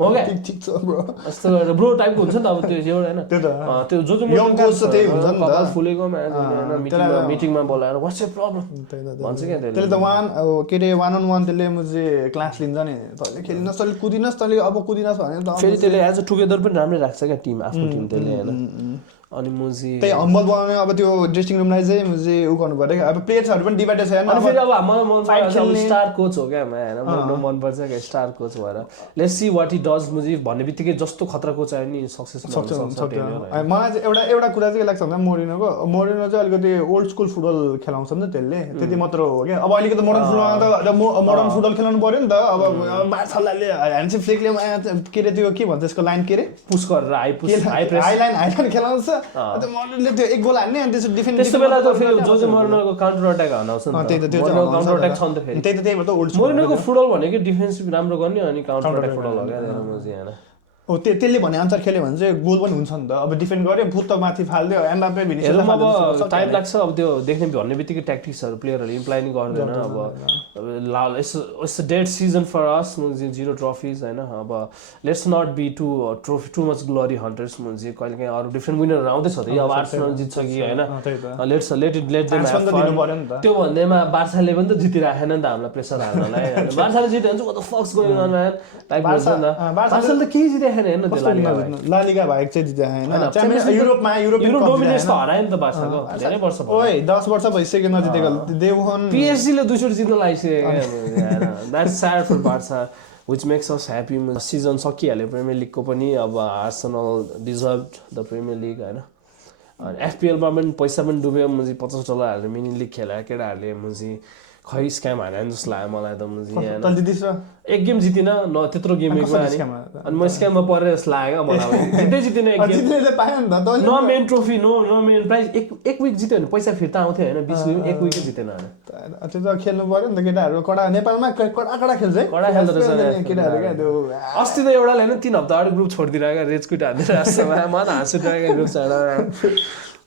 हो क्या ठिक छ ब्रो यस्तो गरेर ब्रो टाइपको हुन्छ नि त अब त्यो एउटा होइन त्यो जो कपाल फुलेको मिटिङमा बोलाएर वाट्स योर प्रब्लम भन्छ क्या त्यसले त के अरे 1-on-1 त्यसले मुझे क्लास लिन्छ नि तैँले खेलिनस् तैँले कुदिनस् तैँले अब कुदिनस् भने त फेरि त्यसले एज अ टुगेदर पनि राम्रै राख्छ क्या टिम आफ्नो टिम त्यसले होइन अनि मुजी त्यही हम्बल बनाउने अब त्यो ड्रेसिङ रुमलाई चाहिँ मुझे उ गर्नु पर्यो क्या अब प्लेयर्सहरू पनि डिभाइडेड छ अनि फेरि अब मलाई मन पर्छ स्टार कोच हो क्या होइन मलाई मन पर्छ क्या स्टार कोच भएर let's see what he does मुजी भन्ने बित्तिकै जस्तो खतरा कोच आयो नि सक्सेस मलाई चाहिँ एउटा कुरा चाहिँ के लाग्छ भन्दा मोरिनो चाहिँ अलिकति ओल्ड स्कुल फुटबल खेलाउँछ नि त त्यसले त्यति मात्र हो क्या अब अहिलेको त मोडर्न फुटबल खेलाउनु पर्यो नि त अब बार्साले ह्यान्डसेक फ्लेकले के अरे त्यो के भन्छ त्यसको लाइन के अरे पुस गरेर हाई लाइन खेलाउँछ मर्नरले त्यो एक गोल हान्ने अनि त्यसो डिफेन्स त्यस्तो बेला त फेरि जो मर्नरको काउन्टर अट्याक हनाउँछ नि त्यही त त्यो काउन्टर अट्याक छ नि त फेरि त्यही भएर त ओल्ड मर्नरको फुटबल भनेको डिफेन्सिभ राम्रो गर्ने अनि काउन्टर अट्याक फुटबल हो क्या हैन हो त्यसले भने अनुसार खेल्यो भने चाहिँ गोल पनि हुन्छ नि त अब डिफेन्ड गर्यो भुत त माथि फाल्दियो एम्बापे भिनिसियस अब टाइम लाग्छ अब त्यो देख्ने भन्ने बित्तिकै ट्याक्टिक्सहरू प्लेयरहरूले इम्प्लाइ नि गर्दैन अब it's a dead season for us zero trophies होइन अब let's not be too much glory hunters मुझे कहिले काहीँ अरू डिफ्रेन्ट विनरहरू आउँदैछ त अब आर्सेनल जित्छ कि होइन लेट देम ह्याभ फन त्यो भन्दैमा बार्साले पनि त जितिराखेन नि त हामीलाई प्रेसर हाल्नलाई बार्साले जित्यो भने चाहिँ what the fuck's going on man type हुन्छ नि त बार्साले त केही जिते ला लिगा बाहेक चाहिँ जिते हैन युरोपमा युरोपियन डोमिनेन्स त हरायो नि त बार्साको धेरै वर्ष भयो ओइ 10 वर्ष भइसक्यो नजितेको दे वन पीएसजी ले 2 शट जित्न लागिसक्यो हैन that's sad for Barca which makes us happy season सकिहाल्यो प्रिमियर लिगको पनि अब Arsenal deserved the premier league हैन अनि एफपीएल मा पनि पैसा पनि डुब्यो मुजी $50 हालेर मिनी लिग खेला केटाहरुले मुजी खै स्क्याम हानेन जस्तो लाग्यो मलाई त मुजी हैन तल जितिस र एक गेम जितिन न त्यत्रो गेम एकमा अनि म स्क्याममा परेर जस्तो लाग्यो मलाई जितिन एक गेम जित्ने पायो नि त no main trophy no main prize एक विक जित्यो भने पैसा फिर्ता आउँथ्यो हैन 20 विक एक विक जितेन हैन त्यो त खेल्नु पर्यो नि त केटाहरु कडा नेपालमा कडा खेल्छ है कडा खेल्दो रहेछ केटाहरु के त्यो अस्ति त एउटाले हैन 3 हप्ता अगाडि ग्रुप छोड्दिरहेको रेज क्विट हान्दै राख्छ म त हाँसिरहेको ग्रुप छाडा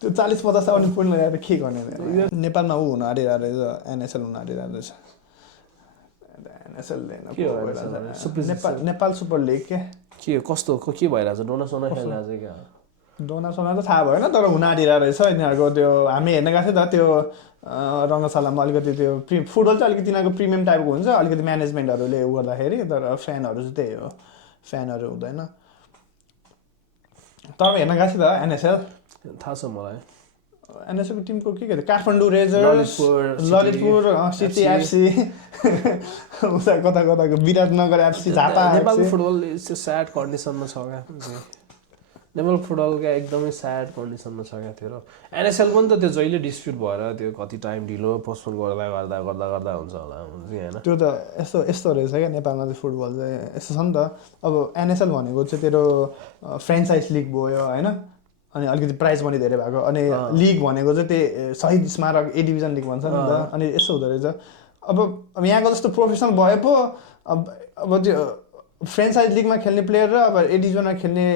त्यो 40-50 आउने पोइन्ट लगाएर के गर्ने नेपालमा उ हुन आडिरहेको रहेछ एनएसएल हुन आडिरहेको रहेछ एनएसएल नेपाल सुपर लिग के कस्तो के भइरहेछ डोना सोना खेलिरहेछ क्या डोना सोना त थाहा भएन तर हुन आडिरहेको रहेछ यिनीहरूको त्यो हामी हेर्न गएको थियो त त्यो रङ्गशालामा अलिकति त्यो फुटबल चाहिँ अलिकति तिनीहरूको प्रिमियम टाइपको हुन्छ अलिकति म्यानेजमेन्टहरूले उ गर्दाखेरि तर फ्यानहरू चाहिँ त्यही हो फ्यानहरू हुँदैन तर हेर्न गएको थियो त एनएसएल थाहा छ मलाई एनएसएलको टिमको के के Kathmandu Rayzrs Lalitpur city FC कताको विराटनगर एफसी झापा नेपालको फुटबल स्याड कन्डिसनमा छ क्या नेपाल फुटबल क्या एकदमै स्याड कन्डिसनमा छ क्या थियो एनएसएल पनि त त्यो जहिले डिस्प्युट भएर त्यो कति टाइम ढिलो पोस्टपोन गर्दा हुन्छ होला होइन त्यो त यस्तो रहेछ क्या नेपालमा चाहिँ फुटबल चाहिँ यस्तो छ नि त अब एनएसएल भनेको चाहिँ तेरो फ्रेन्चाइज लिग भयो होइन अनि अलिकति प्राइज पनि धेरै भएको अनि लिग भनेको चाहिँ त्यही शहीद स्मारक ए डिभिजन लिग भन्छ नि त अनि यस्तो हुँदो रहेछ अब यहाँको जस्तो प्रोफेसनल भए पो अब त्यो फ्रेन्चाइज लिगमा खेल्ने प्लेयर र अब एडिजनमा खेल्ने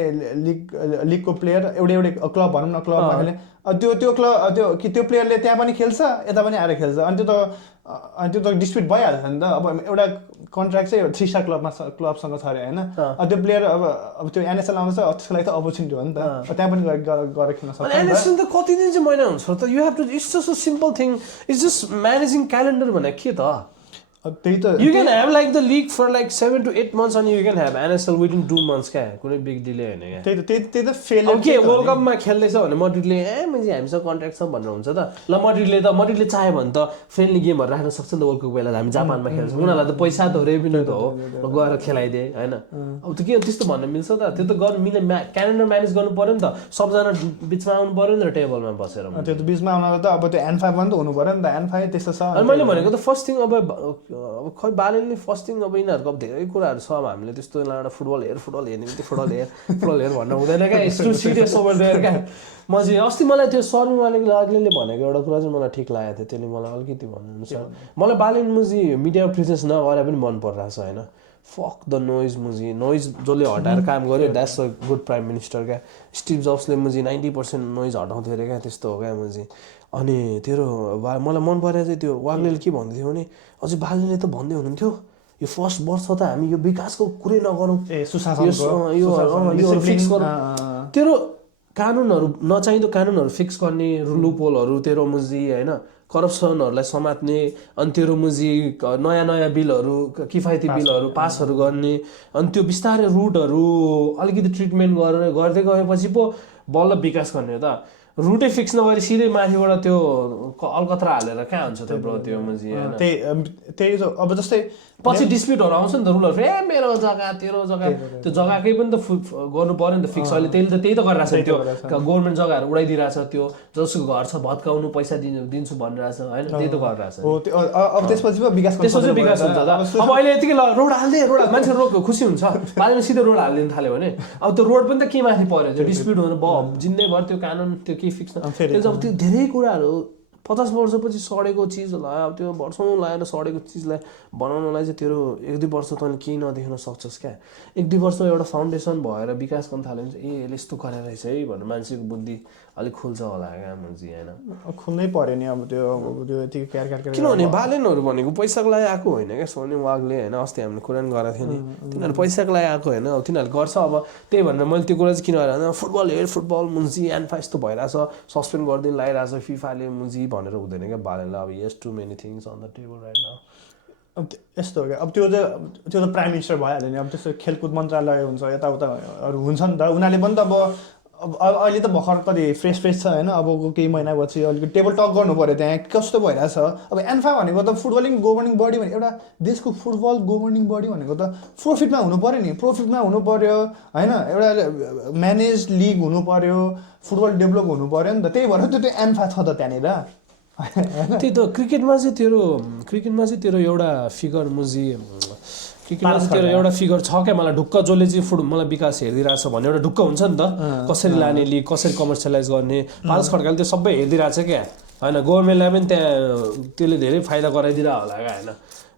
लिगको प्लेयर एउटै क्लब भनौँ न क्लबमा खेल्ने त्यो क्लब त्यो प्लेयरले त्यहाँ पनि खेल्छ यता पनि आएर खेल्छ अनि त्यो त डिस्प्युट भइहाल्छ नि त अब एउटा कन्ट्र्याक्ट चाहिँ 3 स्टार क्लबसँग छ अरे होइन त्यो प्लेयर अब त्यो एनएसएल आउँछ त्यसको लागि त अपर्च्युनिटी हो नि त त्यहाँ पनि गएर खेल्न सक्छ एनएसएल त कति दिन चाहिँ महिना हुन्छ त you have to it's just a simple thing it's just managing calendar भने के त त्यही त You can have like the league for like 7 to 8 months and you can have NSL within 2 months क्या कुनै बिग डिले हैन क्या त्यही त फेल ओके वर्ल्ड कपमा खेल्दैछ भने मड्रिडले मैले हामीसँग कन्ट्र्याक्ट छ भनेर हुन्छ त ल मड्रिडले चाह्यो भने त फ्रेन्डली गेमहरु राख्न सक्छ नि त वर्ल्ड कप बेला हामी जापानमा खेल्छौँ उनीहरुलाई त पैसा त रेभेन्यू त हो गएर खेलाइदिए हैन अब त के त्यस्तो भन्न मिल्छ त त्यो त गर्न मिले क्यालेन्डर म्यानेज गर्नु पर्यो नि त सबजना बिचमा आउनु पर्यो नि त टेबलमा बसेर त्यो त बिचमा आउन त अब त्यो N5 पनि त हुनु पर्यो नि त N5 त्यस्तो छ अनि मैले भनेको त फर्स्ट थिङ अब खै बालेनले फर्स्ट थिङ अब यिनीहरूको अब धेरै कुराहरू छ अब हामीले त्यस्तो एउटा फुटबल हेर्ने बित्तिकै फुटबल हेर भन्नु हुँदैन क्या स्टु सिरियस ओभर देयर क्या म चाहिँ अस्ति मलाई त्यो शर्माले भनेको एउटा कुरा चाहिँ मलाई ठिक लागेको थियो त्यसले मलाई अलिकति भन्नु मलाई बालेन मुजी मिडिया प्रेजेन्स नगरे पनि मन परिरहेछ होइन फक द नोइज नोइज जसले हटाएर काम गर्यो that's a good prime minister क्या स्टिभ जब्सले मुजी 90% नोइज हटाउँथ्यो अरे क्या त्यस्तो हो क्या मुजी अनि तेरो मलाई मन परेको चाहिँ त्यो वाग्लेले के भन्दै थियो भने अझै बालेनले त भन्दै हुनुहुन्थ्यो यो फर्स्ट वर्ष त हामी यो विकासको कुरै नगरौँ यो फिक्स गरौँ तेरो कानुनहरू नचाहिँदो कानुनहरू फिक्स गर्ने लुपहोलहरू तेरो मुजी होइन करप्सनहरूलाई समात्ने अनि तेरो मुजी नयाँ बिलहरू किफायती बिलहरू पासहरू गर्ने अनि त्यो बिस्तारै रुटहरू अलिकति ट्रिटमेन्ट गर्दै गएपछि पो बल्ल विकास गर्ने हो त रुटै फिक्स नगरी सिधै माथिबाट त्यो अलकत्रा हालेर कहाँ हुन्छ त्यो ब्रो त्यो मुजी त्यही अब जस्तै पछि डिस्प्युटहरू आउँछ नि त रुलहरू ए मेरो जग्गा तेरो जग्गा त्यो जग्गाकै पनि त गर्नु पर्यो नि त फिक्स अहिले त्यही त गरिरहेछ त्यो गभर्मेन्ट जग्गाहरू उडाइदिइरहेछ त्यो जसको घर छ भत्काउनु पैसा दिन्छु भनिरहेछ होइन त्यही त गरिरहेछ अब त्यसपछि विकास हुन्छ त अब अहिले यतिकै रोड हाल्दै मान्छे रोड खुसी हुन्छ बाहिर सिधै रोड हालिदिनु थाल्यो भने अब त्यो रोड पनि त के माथि पर्यो त्यो डिस्प्युट हुनु भयो जिन्दैभर त्यो कानुन त्यो के फिक्स अब त्यो धेरै कुराहरू 50 वर्षपछि सडेको चिजहरूलाई अब त्यो वर्षौँ लगाएर सडेको चिजलाई बनाउनलाई चाहिँ तेरो 1-2 वर्ष तैँले केही नदेख्न सक्छस् क्या 1-2 वर्ष एउटा फाउन्डेसन भएर विकास गर्न थाल्यो भने चाहिँ यसले यस्तो गरेर रहेछ है भनेर मान्छेको बुद्धि अलिक खुल्छ होला क्या मुजी होइन खुल्नै पर्यो नि अब त्यो यति क्यार किनभने बालेनहरू भनेको पैसाको लागि आएको होइन क्या सोनी वागले होइन अस्ति हामीले कुरा पनि गरेको थियो नि तिनीहरू पैसाको लागि आएको होइन अब तिनीहरूले गर्छ अब त्यही भनेर मैले त्यो कुरा चाहिँ किन गरेर फुटबल मुजी N5 यस्तो भइरहेछ सस्पेन्ड गरिदिनु लागिरहेछ फिफाले मुजी भनेर हुँदैन क्या बालेनलाई अब yes too many things on the table right now अब यस्तो हो क्या अब त्यो त प्राइम मिनिस्टर भइहाल्यो नि अब त्यस्तो खेलकुद मन्त्रालय हुन्छ यताउताहरू हुन्छ नि त उनीहरूले पनि त अब अहिले त भर्खर कति फ्रेस छ होइन अब केही महिनापछि अलिकति टेबल टक गर्नु पऱ्यो त्यहाँ कस्तो भइरहेछ अब N5 भनेको त फुटबलिङ गभर्निङ बडी भने एउटा देशको फुटबल गभर्निङ बडी भनेको त प्रफिटमा हुनु पऱ्यो नि प्रफिटमा हुनु पऱ्यो होइन एउटा म्यानेज लिग हुनु पऱ्यो फुटबल डेभलप हुनु पऱ्यो नि त त्यही भएर त्यो N5 छ त त्यहाँनिर त्यही त क्रिकेटमा चाहिँ तेरो एउटा फिगर मुजी क्रिकेटमा चाहिँ तेरो एउटा फिगर छ क्या मलाई ढुक्क जसले चाहिँ मलाई विकास हेरिदिरहेछ भन्ने एउटा ढुक्क हुन्छ नि त कसरी लाने लिग कसरी कमर्सियलाइज गर्ने पारस खड्काले त्यो सबै हेरिदिरहेछ क्या होइन गभर्मेन्टलाई पनि त्यहाँ त्यसले धेरै फाइदा गराइदिरहेको होला क्या होइन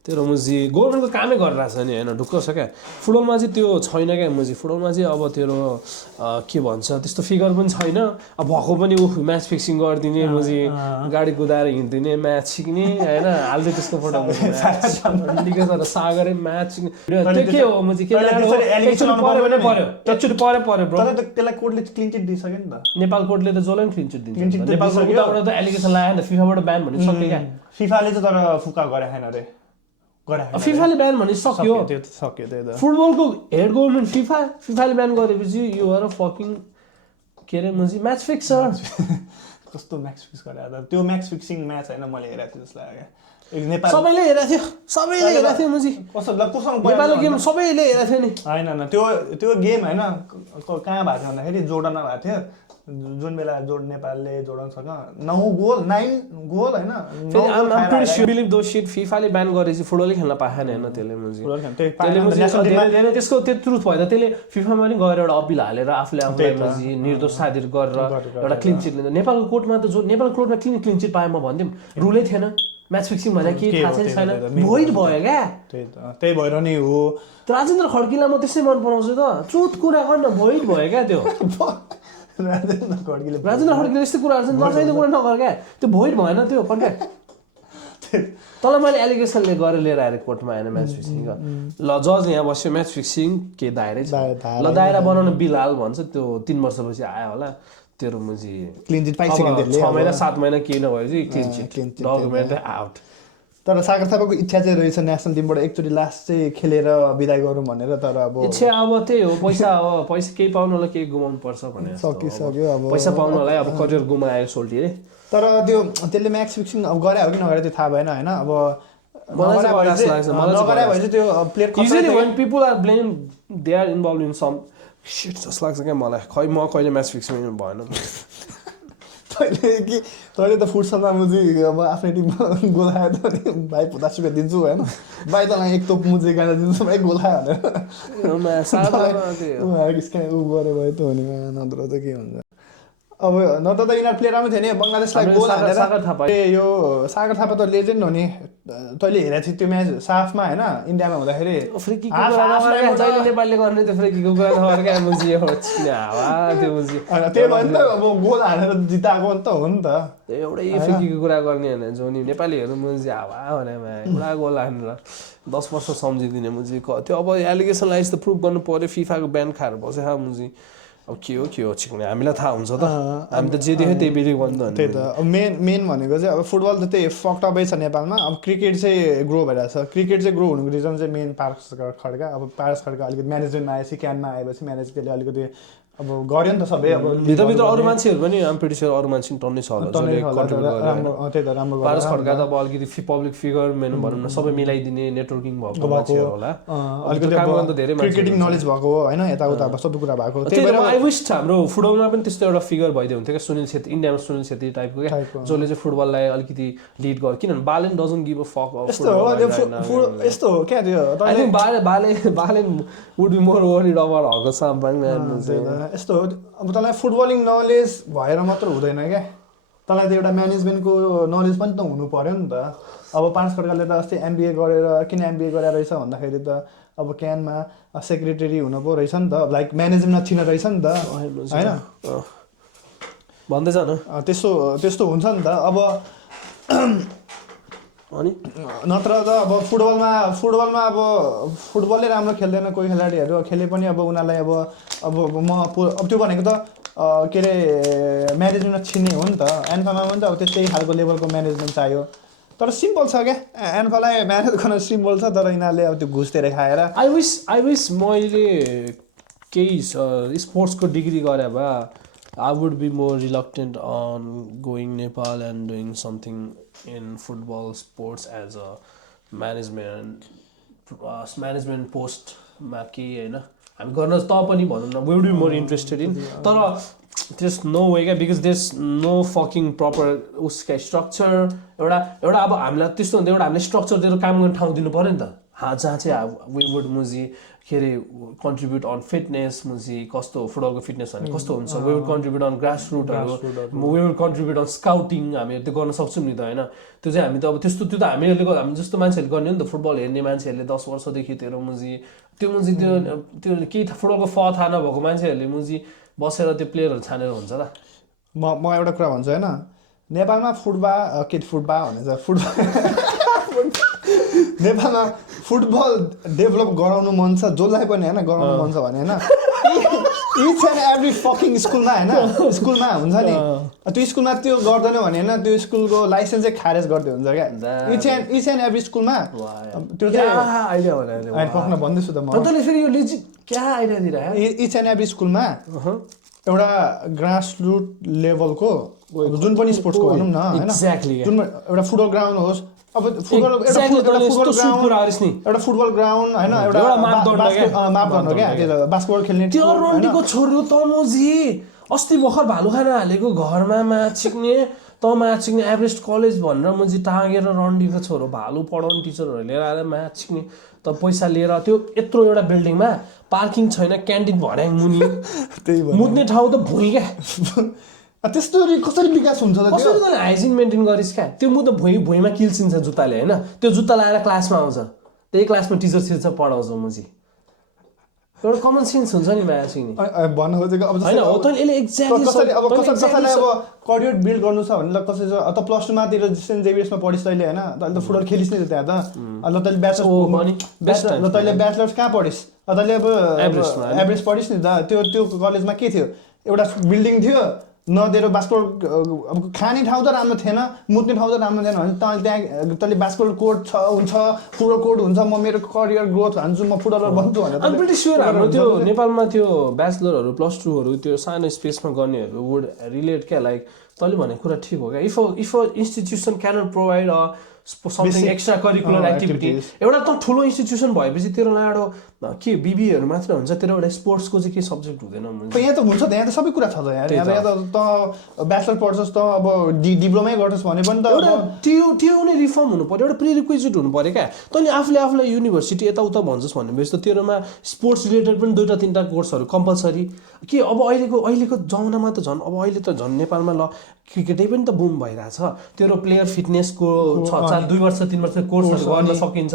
तेरो मुजी गभर्मेन्टको कामै गरिरहेछ नि होइन ढुक्क छ क्या फुटबलमा चाहिँ त्यो छैन क्या मुजी फुटबलमा चाहिँ अब तेरो के भन्छ त्यस्तो फिगर पनि छैन अब भएको पनि म्याच फिक्सिङ गरिदिने मुजी गाडी कुदाएर हिँडिदिने म्याच सिक्ने होइन हाल्दै त्यस्तो फोटो तर सागरै म्याच त्यो के हो मुजी के पऱ्यो ब्रो त्यसलाई कोर्टले क्लिन चिट दिइसक्यो नि त नेपाल कोर्टले त जसलाई पनि क्लिन चिट दिन्छ नेपाल कोर्टबाट त एलिगेसन लगाएन फिफाबाट ब्यान भन्ने सक्यो क्या फिफाले चाहिँ तर फुका गरे छैन अरे फिफाले ब्यान भने सक्यो फुटबलको हेड गभर्मेन्ट फिफाले ब्यान गरेपछि यो आर फकिङ के अरे मुजी म्याच फिक्स कस्तो म्याच फिक्स गरे त्यो म्याच फिक्सिङ म्याच होइन मैले हेरेको थिएँ जस्तो लाग्यो सबैले हेरेको थियो मुजी नेपालको गेम सबैले हेरेको थियो नि होइन त्यो गेम होइन कहाँ भएको थियो भन्दाखेरि जोर्डनमा भएको थियो जुन बेला नेपालले जोर्डनसँग 9 गोल होइन फिफाले ब्यान गरेपछि फुटबलै खेल्न पाएन होइन त्यसले त्यसको त्यो ट्रुथ भयो त त्यसले फिफामा पनि गएर एउटा अपिल हालेर आफूले आफूलाई निर्दोष साबित गरेर एउटा क्लिन चिट लिन्छ नेपालको कोर्टमा त नेपालको कोर्टमा क्लिन चिट पाएँ म भन्दिउँ रुलै थिएन म्याच फिक्सिङ भने के थाहा छैन भोइड भयो क्या त्यही भएर नि हो राजेन्द्र खड्कीलाई म त्यसै मन पराउँछु त चुत कुरा गर्न भोइड भयो क्या त्यो राजेन्द्र खड्कीले यस्तो कुराहरू चाहिँ नचाहिँदो कुरा नगर क्या त्यो भोइड भएन त्यो कन्ट्र्याक्ट तल मैले एलिगेसनले गरेर लिएर आएर कोर्टमा आएन म्याच फिक्सिङ ल जज यहाँ बस्यो म्याच फिक्सिङ के दायरै छ ल दायरा बनाउन बिल हाल भन्छ त्यो 3 वर्षपछि आयो होला तेरो मुजी क्लिन चिट पाइसक्यो 6 महिना 7 महिना केही नभएपछि क्लिन चिट डकुमेन्ट आउट तर सागर थापाको इच्छा चाहिँ रहेछ नेसनल टिमबाट एकचोटि लास्ट चाहिँ खेलेर बिदाय गरौँ भनेर तर अब इच्छा अब त्यही हो पैसा केही पाउनलाई केही गुमाउनु पर्छ भने सकिसक्यो अब पैसा पाउनलाई अब करियर गुमायो सोल्टीले तर त्यसले म्याच फिक्सिङ अब गरे हो कि नगरे त्यो थाहा भएन होइन अब नगरे भए चाहिँ त्यो player usually when people are blame they are involve in some shit जस्तो लाग्छ क्या मलाई खै म कहिले म्याच फिक्सिङ भएन तैँले त फुटसलमा मुजी अब आफ्नै टिममा गोल खायो त भाइ 50 रुपियाँ दिन्छु होइन भाइ तँलाई एक तोप मुजी गाडा दिन्छु भाइ गोल खायो भनेर ऊ गरे भयो त हो नि नत्र त के हुन्छ अब नत्र त यिनीहरू प्लेयर राम्रो थियो नि बङ्गलादेशलाई गोल हालेर यो सागर थापा त लेजेन्ड हो नि तैँले हेरेको थियो त्यो म्याच साफमा होइन इन्डियामा हुँदाखेरि नेपालले गर्ने त्यो फ्रिकीको कुरा नगर क्या मुजी त्यही भयो नि त अब गोल हालेर जिताएको नि त हो नि त एउटै फ्रिकीको कुरा गर्ने होइन जो नि नेपालीहरू मुजी हावा भने एउटा गोल हानेर 10 वर्ष सम्झिदिने मुजी त्यो अब एलिगेसनलाई यस्तो प्रुभ गर्नु पर्यो फिफाको ब्यान खाएर बस्यो मुजी अब के हो छिक्ने हामीलाई थाहा हुन्छ त हामी त जे देख्यो त्यही बिलिभ गर्नु त त्यही त अब मेन भनेको चाहिँ अब फुटबल त त्यही फक्टअपै छ नेपालमा अब क्रिकेट चाहिँ ग्रो भइरहेछ क्रिकेट चाहिँ ग्रो हुनुको रिजन चाहिँ मेन पारस खड्का अब पारस खड्का अलिकति म्यानेजमेन्टमा आएपछि क्यानमा आएपछि म्यानेजमेन्टले अलिकति अब गर्यो नि त सबै अब भित्रभित्र अरू मान्छेहरू पनि आम प्रिटी स्योर अरू मान्छे टन्नै छ होला त्यही त राम्रो पारस खड्का त अब अलिकति पब्लिक फिगर मेन भनौँ न सबै मिलाइदिने नेटवर्किङ भएको मान्छेहरू होला अलिकति अब धेरै क्रिकेटिङ नलेज भएको होइन यताउता अब सबै कुरा भएको त्यही भएर आई विश हाम्रो फुटबलमा पनि त्यस्तो एउटा फिगर भइदियो हुन्थ्यो क्या सुनिल छेत्री इन्डियामा सुनिल छेत्री टाइपको क्या जसले चाहिँ फुटबललाई अलिकति लिड गर्यो किनभने Balen doesn't give a fuck यस्तो हो क्या त्यो I think Balen would be more worried about Hark Sampang यस्तो हो अब तँलाई फुटबलिङ नलेज भएर मात्र हुँदैन क्या तँलाई त एउटा म्यानेजमेन्टको नलेज पनि त हुनु पर्यो नि त अब पारस खड्काले त अस्ति एमबिए गरेर किन एमबिए गरेर रहेछ भन्दाखेरि त अब क्यानमा सेक्रेटरी हुनु पो रहेछ नि त लाइक म्यानेजमेन्टमा छिन रहेछ नि त होइन भन्दै जान त्यस्तो हुन्छ नि त अब अनि नत्र त अब फुटबलमा अब फुटबलले राम्रो खेल्दैन कोही खेलाडीहरू खेले पनि अब उनीहरूलाई अब त्यो भनेको त के अरे म्यानेजमेन्टमा छिन्ने हो नि त एन्फामा पनि त अब त्यस्तै खालको लेभलको म्यानेजमेन्ट चाहियो तर सिम्पल छ क्या एन्फालाई म्यानेज गर्न सिम्पल छ तर यिनीहरूले अब त्यो घुस धेरै खाएर आई विस मैले केही स्पोर्ट्सको डिग्री गरे भए I would be more reluctant on going Nepal and doing something in football sports as a management post मा के हैन हामी गर्न त पनि भनौँ न we would be more interested in तर there's no way because there's no fucking proper उसका स्ट्रक्चर एउटा अब हामीलाई त्यस्तो हुन्छ एउटा हामीले स्ट्रक्चर दिएर काम गर्ने ठाउँ दिनु पर्यो नि त जहाँ चाहिँ we would मुजी के अरे कन्ट्रिब्युट अन फिटनेस मुजी कस्तो फुटबलको फिटनेस भने कस्तो हुन्छ we would contribute on grass रुटहरू we would contribute on scouting हामीले त्यो गर्न सक्छौँ नि त होइन त्यो चाहिँ हामी त अब त्यस्तो त्यो त हामी जस्तो मान्छेहरूले गर्ने हो नि त फुटबल हेर्ने मान्छेहरूले 10 वर्षदेखि त्यो मुजी त्यो केही फुटबलको थाहा नभएको मान्छेहरूले मुजी बसेर त्यो प्लेयरहरू छानेर हुन्छ त म एउटा कुरा भन्छु होइन नेपालमा फुटबल भनेछ फुटबल नेपालमा फुटबल डेभलप गराउनु मन छ जसलाई पनि होइन गराउनु मन छ भने होइन इच एन्ड एभ्री फकिङ स्कुलमा होइन स्कुलमा हुन्छ नि त्यो स्कुलमा त्यो गर्दैन भने होइन त्यो स्कुलको लाइसेन्स चाहिँ खारेज गर्दै हुन्छ क्या इच एन्ड एभ्री स्कुलमा त्यो चाहिँ भन्दैछु त म इच एन्ड एभ्री स्कुलमा एउटा ग्रास रुट लेभलको जुन पनि स्पोर्ट्सको भनौँ न होइन जुन एउटा फुटबल ग्राउन्ड होस् अब फुटबल ग्राउन्ड होइन एउटा माप गर्नु क्या बास्केटबल खेल्ने त्यो रन्डीको छोरो तमोजी अस्ति भर्खर भालुखाना हालेको घरमा म्याच सिक्ने एभरेस्ट कलेज भनेर मुजी टाँगेर रन्डीको छोरो भालु पढाउने टिचरहरू लिएर आएर म्याच सिक्ने त पैसा लिएर त्यो यत्रो एउटा बिल्डिङमा पार्किङ छैन क्यान्टिन भर्याङ मुनि मुद्ने ठाउँ त भुइँ क्या त्यस्तो कसरी विकास हुन्छ त कसरी त हाइजिन मेन्टेन गरिस् क्या त्यो म त भुइँमा किल्सिन्छ जुत्ताले होइन त्यो जुत्ता लगाएर क्लासमा आउँछ त्यही क्लासमा टिचर छिर्छ पढाउँछ म चाहिँ एउटा कमन सेन्स हुन्छ नि माया सिक्ने भन्नु खोजेको अब होइन हो त यसले एक्ज्याक्टली कसरी अब कसैलाई अब करियर बिल्ड गर्नु छ भने ल कसै त प्लस 2 मातिर सेन्ट जेभियर्समा पढिस् तैँले होइन तैँले त फुटबल खेलिस् नि त्यहाँ त ल तैँले ब्याचलर तैँले ब्याचलर्स कहाँ पढिस् तैँले अब एभरेज पढिस् नि त त्यो कलेजमा के थियो एउटा बिल्डिङ थियो न तेरो बास्केटबल अब खाने ठाउँ त राम्रो थिएन मुत्ने ठाउँ त राम्रो थिएन भने तैँले त्यहाँ तैँले बास्केटबल कोर्ट हुन्छ फुटबल कोर्ट हुन्छ म मेरो करियर ग्रोथ हान्छु म फुटबलर बन्छु भनेर आइम प्रिटी स्योर हाम्रो त्यो नेपालमा त्यो ब्याचलरहरू प्लस 2हरू त्यो सानो स्पेसमा गर्नेहरू वुड रिलेट क्या लाइक तैँले भनेको कुरा ठिक हो क्या if a institution cannot provide a something extra curricular activity एउटा त ठुलो इन्स्टिट्युसन भएपछि तेरो लाडो के बिबीहरू मात्र हुन्छ तेरो एउटा स्पोर्ट्सको चाहिँ के सब्जेक्ट हुँदैन यहाँ त हुन्छ त यहाँ त सबै कुरा छ त यहाँ त ब्याचलर पढ्छस् त अब डिप्लोमै गर्छस् भने पनि त एउटा त्यो नै रिफर्म हुनु पर्यो एउटा प्रिरिक्विजिट हुनु पर्यो क्या तैँले आफूलाई युनिभर्सिटी यताउता भन्छस् भनेपछि त तेरोमा स्पोर्ट्स रिलेटेड पनि 2-3टा कोर्सहरू कम्पलसरी के अब अहिलेको जमानामा त झन् अब अहिले त झन् नेपालमा ल क्रिकेटै पनि त बुम भइरहेछ तेरो प्लेयर फिटनेसको 2 वर्ष 3 वर्ष कोर्सहरू गर्न सकिन्छ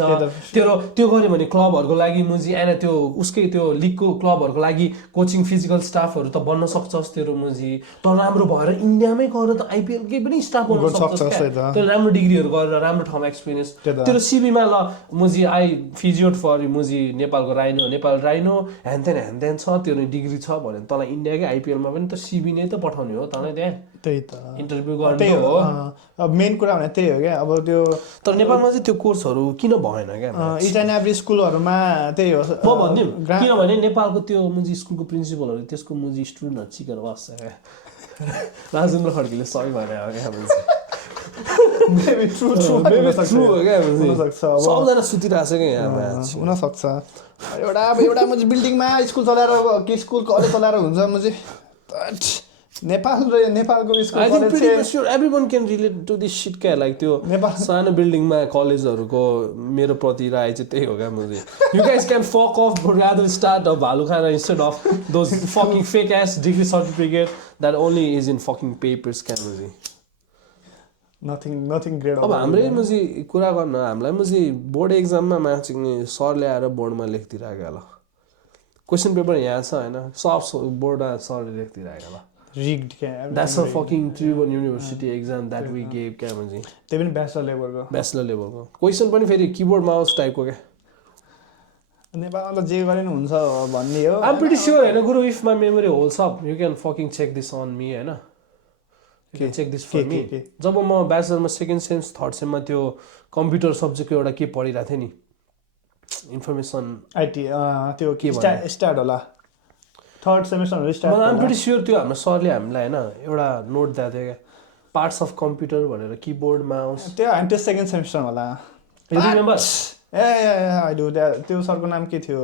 त्यो गऱ्यो भने क्लबहरूको लागि मुजी एन त्यो उसकै त्यो लिगको क्लबहरूको लागि कोचिङ फिजिकल स्टाफहरू त बन्न सक्छस् तेरो मुजी त राम्रो भएर इन्डियामै गएर त आइपिएल केही पनि स्टाफ बन्न सक्छस् त्यो राम्रो डिग्रीहरू गरेर राम्रो ठाउँमा एक्सपिरियन्स तेरो सिबीमा ल मुजी आई फिजियोट फर मुजी नेपालको नेपाल राइनो ह्यान छ त्यो डिग्री छ भने तँलाई इन्डियाकै आइपिएलमा पनि त सिबी नै त पठाउने हो तँलाई त्यहाँ त्यही त इन्टरभ्यू गर्ने हो अब मेन कुरा भने त्यही हो क्या अब त्यो तर नेपालमा चाहिँ त्यो कोर्सहरू किन भएन क्या इच एन्ड एभ्री स्कुलहरूमा त्यही हो म भनिदिउँ किनभने नेपालको त्यो मुजी स्कुलको प्रिन्सिपलहरू त्यसको मुजी स्टुडेन्टहरू चिकेर बस्छ क्या राजेन्द्र खड्कीले सबै भने हो क्या सबजना सुतिरहेको छ क्या यहाँ हुनसक्छ एउटा मुजी बिल्डिङमा स्कुल चलाएर के स्कुल कलेज चलाएर हुन्छ मुजी नेपालको school college everyone can relate to this shit क्या लाइक त्यो सानो बिल्डिङमा कलेजहरूको मेरो प्रति राय चाहिँ त्यही हो क्या मुझे you guys can fuck of rather start of भालु खाना instead of those fucking fake S degree certificate that only is in fucking papers क्या मुझे नथिङ ग्रेड अब हाम्रै मुझे कुरा गर्न हामीलाई मुझे बोर्ड एक्जाममा मार्चिङ सर ल्याएर बोर्डमा लेखिदिइराख्यो होला क्वेसन पेपर यहाँ छ होइन सब बोर्डमा सरले लेखिदिइराख्यो होला rigged that's a fucking Tribhuvan University exam that we gave क्या मुझे त्यही पनि ब्याचलर लेभलको क्वेसन पनि फेरि किबोर्ड माउस टाइपको क्या नेपालमा जे गरे नि हुन्छ भन्ने हो I'm pretty sure हैन गुरु if my memory holds up you can fucking check this on me हैन you can check this for me जब म ब्याचलरमा सेकेन्ड सेम थर्ड सेममा त्यो कम्प्युटर सब्जेक्टको एउटा के पढिरहेको थिएँ नि इन्फर्मेसन आइटी त्यो के स्टार्ट होला third semester start I'm pretty sure त्यो हाम्रो सरले हामीलाई होइन एउटा नोट दिएको थियो क्या पार्ट्स अफ कम्प्युटर भनेर किबोर्ड माउस त्यो सेकेन्ड सेमेस्टर होला आई डु त्यो सरको नाम के थियो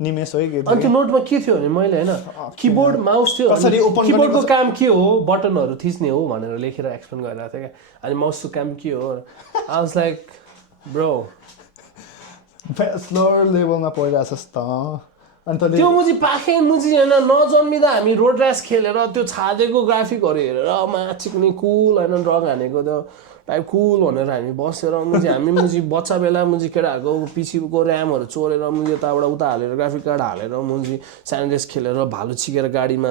निमेश हो कि अनि त्यो नोटमा के थियो भने मैले होइन किबोर्ड माउस थियो किबोर्डको काम के हो बटनहरू थिच्ने हो भनेर लेखेर एक्सप्लेन गरिरहेको थियो क्या अनि माउसको काम के हो I was like bro bachelor लेभलमा पढिरहेछस् त त्यो मुजी पाखे मुजी होइन नजन्मिँदा हामी रोड ऱ्यास खेलेर त्यो छादेको ग्राफिकहरू हेरेर माछी कुनै कुल होइन ड्रग हानेको त्यो टाइप कुल भनेर हामी बसेर हामी मुजी बच्चा बेला मुजी केटाहरूको पिसीको ऱ्यामहरू चोरेर मुजी यताबाट उता हालेर ग्राफिक कार्ड हालेर मुजी स्यान्डरेस खेलेर भालु छिकेर गाडीमा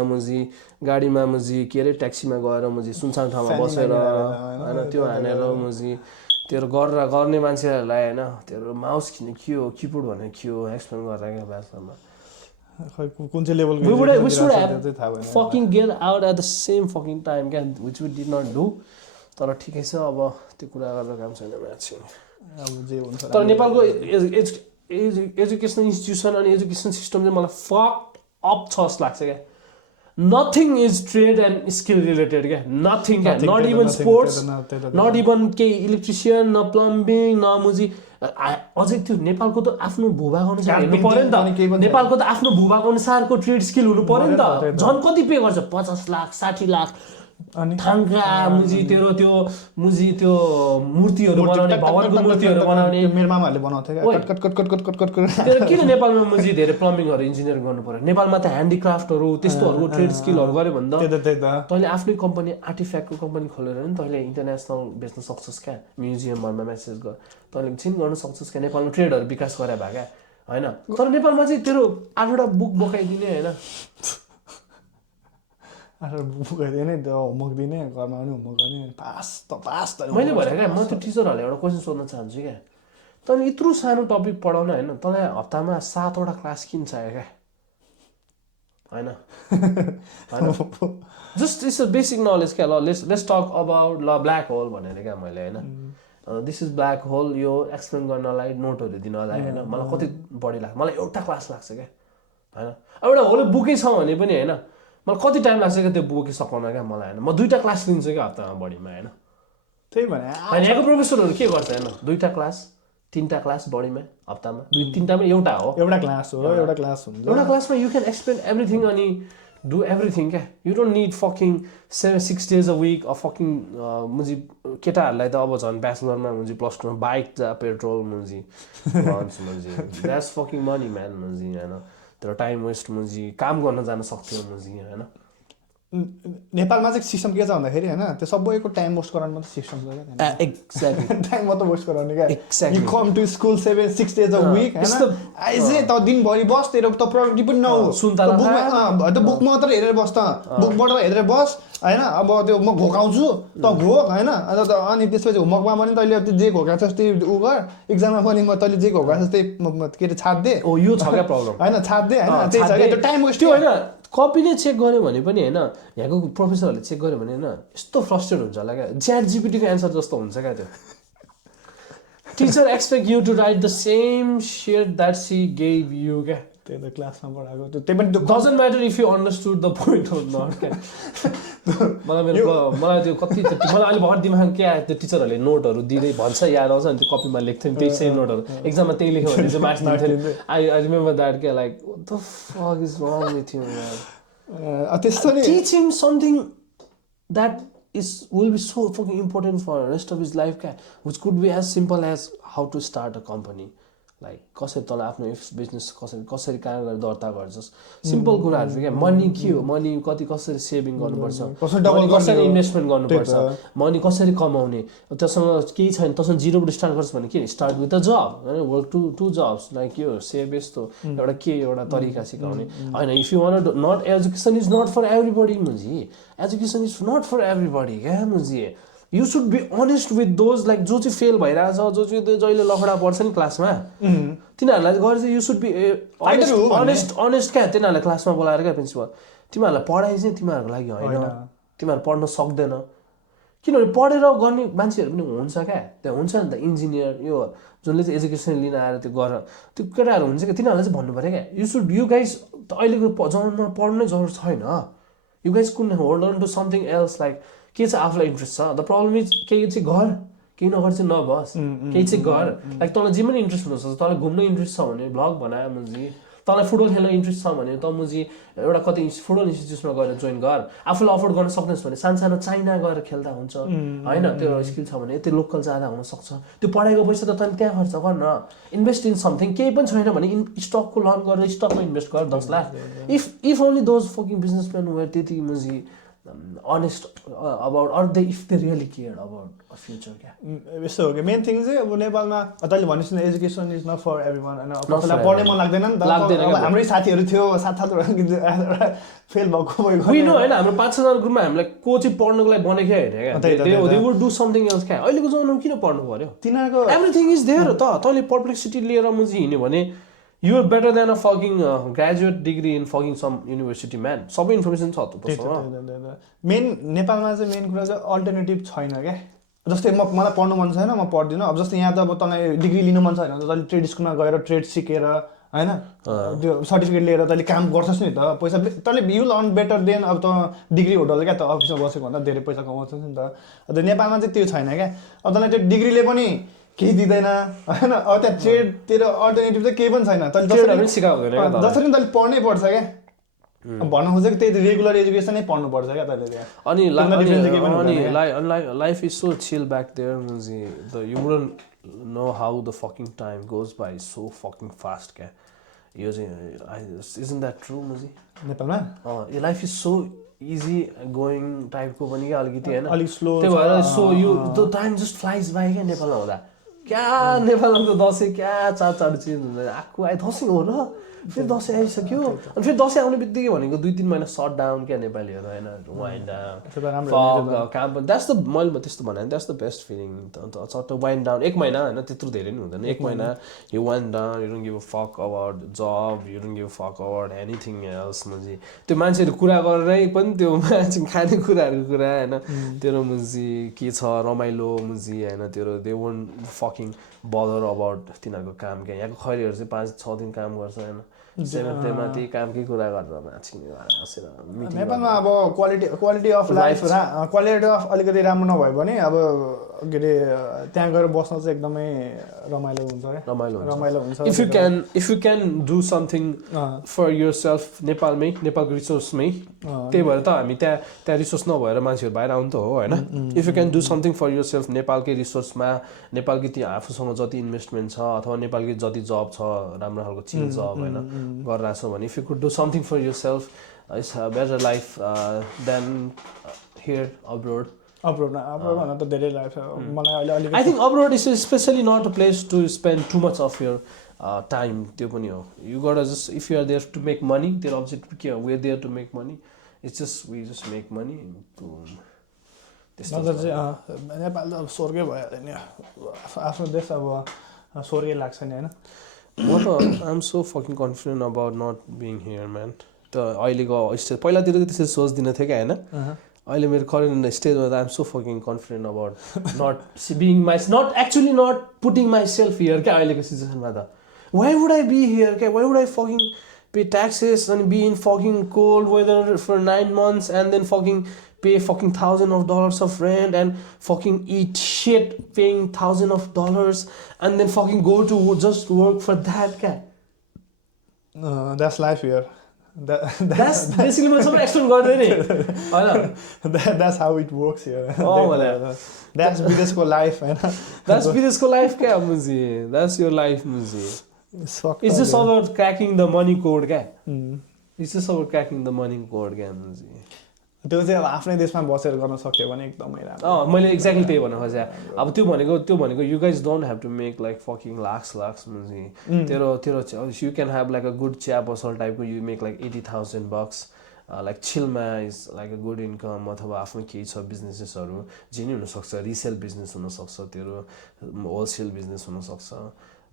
मुजी के अरे ट्याक्सीमा गएर मुजी सुनसान ठाउँमा बसेर होइन त्यो हानेर मुजी तेरो गर्ने मान्छेहरूलाई होइन तेरो माउस किन्ने के हो किबोर्ड भन्ने के हो एक्सप्लेन गरेर क्या ब्याचलरमा कुन चाहिँ लेभलको we should have fucking get out at the same fucking time which we did not do तर ठिकै छ अब त्यो कुरा गरेर काम छैन म्याच अब जे हुन्छ तर नेपालको एजुकेसनल इन्स्टिट्युसन अनि एजुकेसन सिस्टम चाहिँ मलाई फक अप छ जस्तो लाग्छ क्या nothing is trade and skill related क्या नथिङ क्या not even sports not even केही इलेक्ट्रिसियन न प्लम्बिङ न मुजी अझै त्यो नेपालको त आफ्नो भूभाग अनुसार हेर्नु पर्यो नि त नेपालको त आफ्नो भूभाग अनुसारको ट्रेड स्किल हुनु पर्यो नि त झन् कति पे गर्छ 50 लाख 60 लाख अनि थाङ्का मुजी तेरो त्यो मुजी त्यो मूर्तिहरू बनाउने भगवानको मूर्तिहरू बनाउने मेरो मामाहरूले बनाउँथ्यो क्या cut cut cut cut cut cut cut तेरो किन नेपालमा मुजी धेरै प्लम्बिङहरू इन्जिनियर गर्नु पर्यो नेपालमा त ह्यान्डिक्राफ्टहरू त्यस्तोहरूको ट्रेड स्किलहरू गऱ्यो भने त तैँले आफ्नै कम्पनी आर्टिफ्याक्टको कम्पनी खोलेर नि तैँले इन्टरनेसनल बेच्न सक्छस् क्या म्युजियमहरूमा मेसेज गर तैँले छिन गर्न सक्छस् क्या नेपालमा ट्रेडहरू विकास गरे भए क्या होइन तर नेपालमा चाहिँ तेरो 8वटा बुक बोकाइदिने होइन बुकाइदिने त्यो होमवर्क दिने घरमा पनि होमवर्क गर्ने पास त मैले भने क्या म त्यो टिचरहरूलाई एउटा क्वेसन सोध्न चाहन्छु क्या तैँले यत्रो सानो टपिक पढाउन होइन तँलाई हप्तामा 7वटा क्लास किन चाहियो क्या होइन just it's a basic knowledge क्या ल लेट्स टक अबाउट ल ब्ल्याक होल भनेर क्या मैले होइन दिस इज ब्ल्याक होल यो एक्सप्लेन गर्नलाई नोटहरू दिनलाई होइन मलाई कति बढी लाग्छ मलाई एउटा क्लास लाग्छ क्या होइन अब एउटा होल बुकै छ भने पनि होइन मलाई कति टाइम लाग्छ क्या त्यो बुकै सकाउन क्या मलाई होइन म 2टा क्लास लिन्छु क्या हप्तामा बढीमा होइन त्यही भने होइन यहाँको प्रोफेसरहरू के गर्छ होइन 2टा क्लास 3टा क्लास बढीमा हप्तामा 2-3टामा एउटा हो एउटा क्लास हो एउटा क्लास हुन्छ एउटा क्लासमा यु क्यान एक्सप्लेन एभ्रिथिङ अनि डु एभ्रिथिङ क्या you don't need fucking 7-6 days a week of fucking मुजी केटाहरूलाई त अब झन् ब्याचलरमा मुजी +2मा बाइक जा पेट्रोल मुजी लन्च मुजी द्याट्स फकिङ मनी म्यान मुजी होइन तर टाइम वेस्ट मुजी काम गर्न जान सक्थ्यो मुजी होइन नेपालमा चाहिँ सिस्टम के छ भन्दाखेरि होइन त्यो सबैको टाइम वेस्ट गराउनु मात्रै सिस्टम छ क्या एक्ज्याक्टली टाइम मात्रै वेस्ट गराउने क्या exactly you come to school 7-6 days a week होइन आइजे त दिनभरि बस तेरो त प्रोडक्टिभ पनि नहो सुन्तला त बुक मात्र हेरेर बस त बुकबाट हेरेर बस होइन अब त्यो म घोकाउँछु त घोक होइन अनि त्यसपछि होमवर्कमा पनि तैँले जे घोकाएको छस् त्यही उ गर इक्जाममा पनि म तैँले जे घोकाएको छस् त्यही के अरे छापिदे ओ यो छ क्या प्रब्लम होइन छापिदे होइन त्यही छ क्या त्यो टाइम वेस्ट त्यो होइन कपीले चेक गर्यो भने पनि होइन यहाँको प्रोफेसरहरूले चेक गर्यो भने होइन यस्तो फ्रस्ट्रेट हुन्छ होला क्या ChatGPT को एन्सर जस्तो हुन्छ क्या त्यो teacher expect you to write the same shit that she gave you क्या त्यही त क्लासमा पढाएको त्यो त्यही पनि doesn't matter if you understood the point of not क्या मलाई त्यो कति मलाई अहिले भर्खर दिमाग के आयो त्यो टिचरहरूले नोटहरू दिँदै भन्छ याद आउँछ अनि त्यो कपीमा लेख्थ्यो नि त्यही सेम नोटहरू एक्जाममा त्यही लेख्यो भने चाहिँ मार्क्स दिन्थ्यो आई रिमेम्बर द्याट क्या like what the fuck is wrong with you यार त्यस्तो नि teach him something that will be so fucking important for the rest of his life क्या which could be as simple as how to start a company like कसरी तँलाई आफ्नो business कसरी कहाँ गरेर दर्ता गर्छस् सिम्पल कुराहरू क्या मनी के हो मनी कसरी सेभिङ गर्नुपर्छ कसरी इन्भेस्टमेन्ट गर्नुपर्छ मनी कसरी कमाउने त्योसँग केही छैन तँसँग 0बाट स्टार्ट गर्छ भने के स्टार्ट विथ अ जब होइन वर्क टु जब्स लाइक यो सेभ यस्तो एउटा तरिका सिकाउने होइन if you want not education is not for everybody मुजी education is not for everybody क्या मुजी you should be honest with those like जो चाहिँ फेल भइरहेछ जो चाहिँ जहिले लफडा पर्छ नि क्लासमा तिनीहरूलाई गरेर चाहिँ यु सुड बी अनेस्ट क्या तिनीहरूलाई क्लासमा बोलाएर क्या प्रिन्सिपल तिमीहरूलाई पढाइ चाहिँ तिमीहरूको लागि होइन तिमीहरू पढ्न सक्दैन किनभने पढेर गर्ने मान्छेहरू पनि हुन्छ क्या त्यहाँ हुन्छ नि त इन्जिनियर यो जसले चाहिँ एजुकेसन लिन आएर त्यो गर त्यो केटाहरू हुन्छ क्या तिनीहरूलाई चाहिँ भन्नु पऱ्यो क्या यु गाइज अहिलेको जमानामा पढ्नै जरुरत छैन यु गाइज कुन hold on to something else like के चाहिँ आफूलाई इन्ट्रेस्ट छ द प्रब्लम इज केही चाहिँ घर केही नगर चाहिँ नबस केही चाहिँ घर लाइक तँलाई जे पनि इन्ट्रेस्ट हुनसक्छ तँलाई घुम्न इन्ट्रेस्ट छ भने भ्लग बनायो मुजी तँलाई फुटबल खेल्न इन्ट्रेस्ट छ भने त मुजी एउटा कतै फुटबल इन्स्टिट्युसनमा गएर जोइन गर आफूलाई अफोर्ड गर्न सक्दैछ भने सानो चाइना गएर खेल्दा हुन्छ होइन त्यो स्किल छ भने त्यो लोकल जाँदा हुनसक्छ त्यो पढाइको पैसा त तैँले त्यहाँ खर्च गर्न इन्भेस्ट इन समथिङ केही पनि छैन भने स्टकको लन गरेर स्टकमा इन्भेस्ट गर 10 lakh if only those fucking businessman were त्यति मुजी honest about or they if they really cared about a future क्या यस्तो हो कि मेन थिङ चाहिँ अब नेपालमा तैँले भनेस् न education is not for everyone होइन कसैलाई पढ्नै मन लाग्दैन नि त हाम्रै साथीहरू थियो 7-7 फेल भएको होइन हाम्रो 5-6 जना ग्रुपमा हामीलाई को चाहिँ पढ्नको लागि बनेकै होइन क्या they would do something else क्या अहिलेको जमानामा किन पढ्नु पर्यो तिनीहरूको एभ्रिथिङ इज देयर त तैँले पर्प्लेक्सिटी लिएर मुजी हिँड्यो भने You are better than a fucking graduate degree in fucking some university man. सबै इन्फर्मेसन छ त मेन नेपालमा चाहिँ मेन कुरा चाहिँ अल्टरनेटिभ छैन क्या जस्तै मलाई पढ्नु मन छैन म पढ्दिनँ अब जस्तै यहाँ त अब तँलाई डिग्री लिनु मन छैन भने तैँले ट्रेड स्कुलमा गएर ट्रेड सिकेर होइन त्यो सर्टिफिकेट लिएर तैँले काम गर्छस् नि त पैसा तैँले यु लर्न बेटर देन अब त डिग्री होल्डरले क्या त अफिसमा बसेको भन्दा धेरै पैसा कमाउँछस् नि त अब नेपालमा चाहिँ त्यो छैन क्या अब तँलाई त्यो डिग्रीले पनि केही दिँदैन होइन अब त्यहाँ ट्रेड तेरो अल्टरनेटिभ चाहिँ केही पनि छैन तैँले जसरी सिकाउँदैन जसरी तैँले पढ्नै पर्छ क्या भन्न खोजेको त्यही रेगुलर एजुकेसनै पढ्नुपर्छ क्या तैँले त्यहाँ अनि life is so chill back there मुजी you wouldn't know how the fucking time goes by so fucking fast क्या यो चाहिँ इजन्ट द्याट ट्रु मुजी नेपालमा यो life is so easy going टाइपको पनि क्या अलिकति होइन अलिक स्लो त्यही भएर so you the time just flies by क्या नेपालमा हुँदा क्या नेपालमा त दसैँ क्या चाड चेन्ज हुँदैन आएको दसैँ हो र फेरि दसैँ आइसक्यो अनि फेरि दसैँ आउने बित्तिकै भनेको 2-3 महिना सट डाउन क्या नेपालीहरू होइन वाइन्ड डाउन काम पनि द्याट्स द मैले त्यस्तो भने द्याट्स द बेस्ट फिलिङ चट्ट वाइन्ड डाउन 1 महिना होइन त्यत्रो धेरै नि हुँदैन 1 महिना you wind down you don't give a fuck about job you don't give a fuck about anything else मुजी त्यो मान्छेहरू कुरा गरेरै पनि त्यो मान्छे खाने कुराहरूको कुरा होइन तेरो मुजी के छ रमाइलो मुजी होइन तेरो दे वन्ट फकिङ बदर अबाउट तिनीहरूको काम क्या यहाँको खैरीहरू चाहिँ 5-6 दिन काम गर्छ होइन 7th डेमा त्यही कामकै कुरा गरेर नाचिने बसेर नेपालमा अब quality of life quality of अलिकति राम्रो नभए पनि अब के अरे त्यहाँ गएर बस्न चाहिँ एकदमै रमाइलो हुन्छ क्या रमाइलो हुन्छ if you can do something for yourself नेपालको रिसोर्समै त्यही भएर त हामी त्यहाँ रिसोर्स नभएर मान्छेहरू बाहिर आउनु त हो होइन if you can do something for yourself नेपालकै रिसोर्समा नेपालकै त्यो आफूसँग जति इन्भेस्टमेन्ट छ अथवा नेपालकै जति जब छ राम्रो खालको चिल जब होइन गरिरहेको छ भने if you could do something for yourself it's better life than here abroad भन्दा त धेरै लाग्छ मलाई अहिले अलिकति I think abroad is specially not a place to spend too much of your time त्यो पनि हो you got just if you are there to make money तेरो अब्जेक्ट के हो we are there to make money it's just we just make money त्यस्तो चाहिँ नेपाल त अब स्वर्गै भइहाल्यो नि आफ्नो देश अब स्वर्गै लाग्छ नि होइन म त I am so fucking confident about not being here man त अहिलेको स्टेज पहिलातिर त्यसरी सोच्दिनँ थिएँ क्या होइन अहिले मेरो करेन्ट स्टेजमा त I am so fucking confident about not actually not putting myself here क्या अहिलेको सिचुएसनमा त why would I be here क्या why would I fucking pay taxes and be in fucking cold weather for 9 months and then fucking pay fucking $1,000s of rent and fucking eat shit paying $1,000 and then fucking go to just work for that guy. That's life here. That's basically what someone explain गर्दै नि हैन that's how it works here. That's विदेशको life हैन That's विदेशको life क्या मुजी That's your life मुजी It's just about cracking the money code क्या It's just about cracking the money code क्या मुजी त्यो चाहिँ अब आफ्नै देशमा बसेर गर्न सक्यो भने एकदमै राम्रो मैले एक्ज्याक्टली त्यही भन्न खोजेँ अब त्यो भनेको you guys don't have to make like fucking lakhs मुजी तेरो you can have like a good चिया पसल टाइपको यु मेक लाइक $80,000 लाइक चिलमा is like a good income अथवा आफ्नो केही छ बिजनेसेसहरू जे नै हुनसक्छ रिसेल बिजनेस हुनसक्छ तेरो होलसेल बिजनेस हुनसक्छ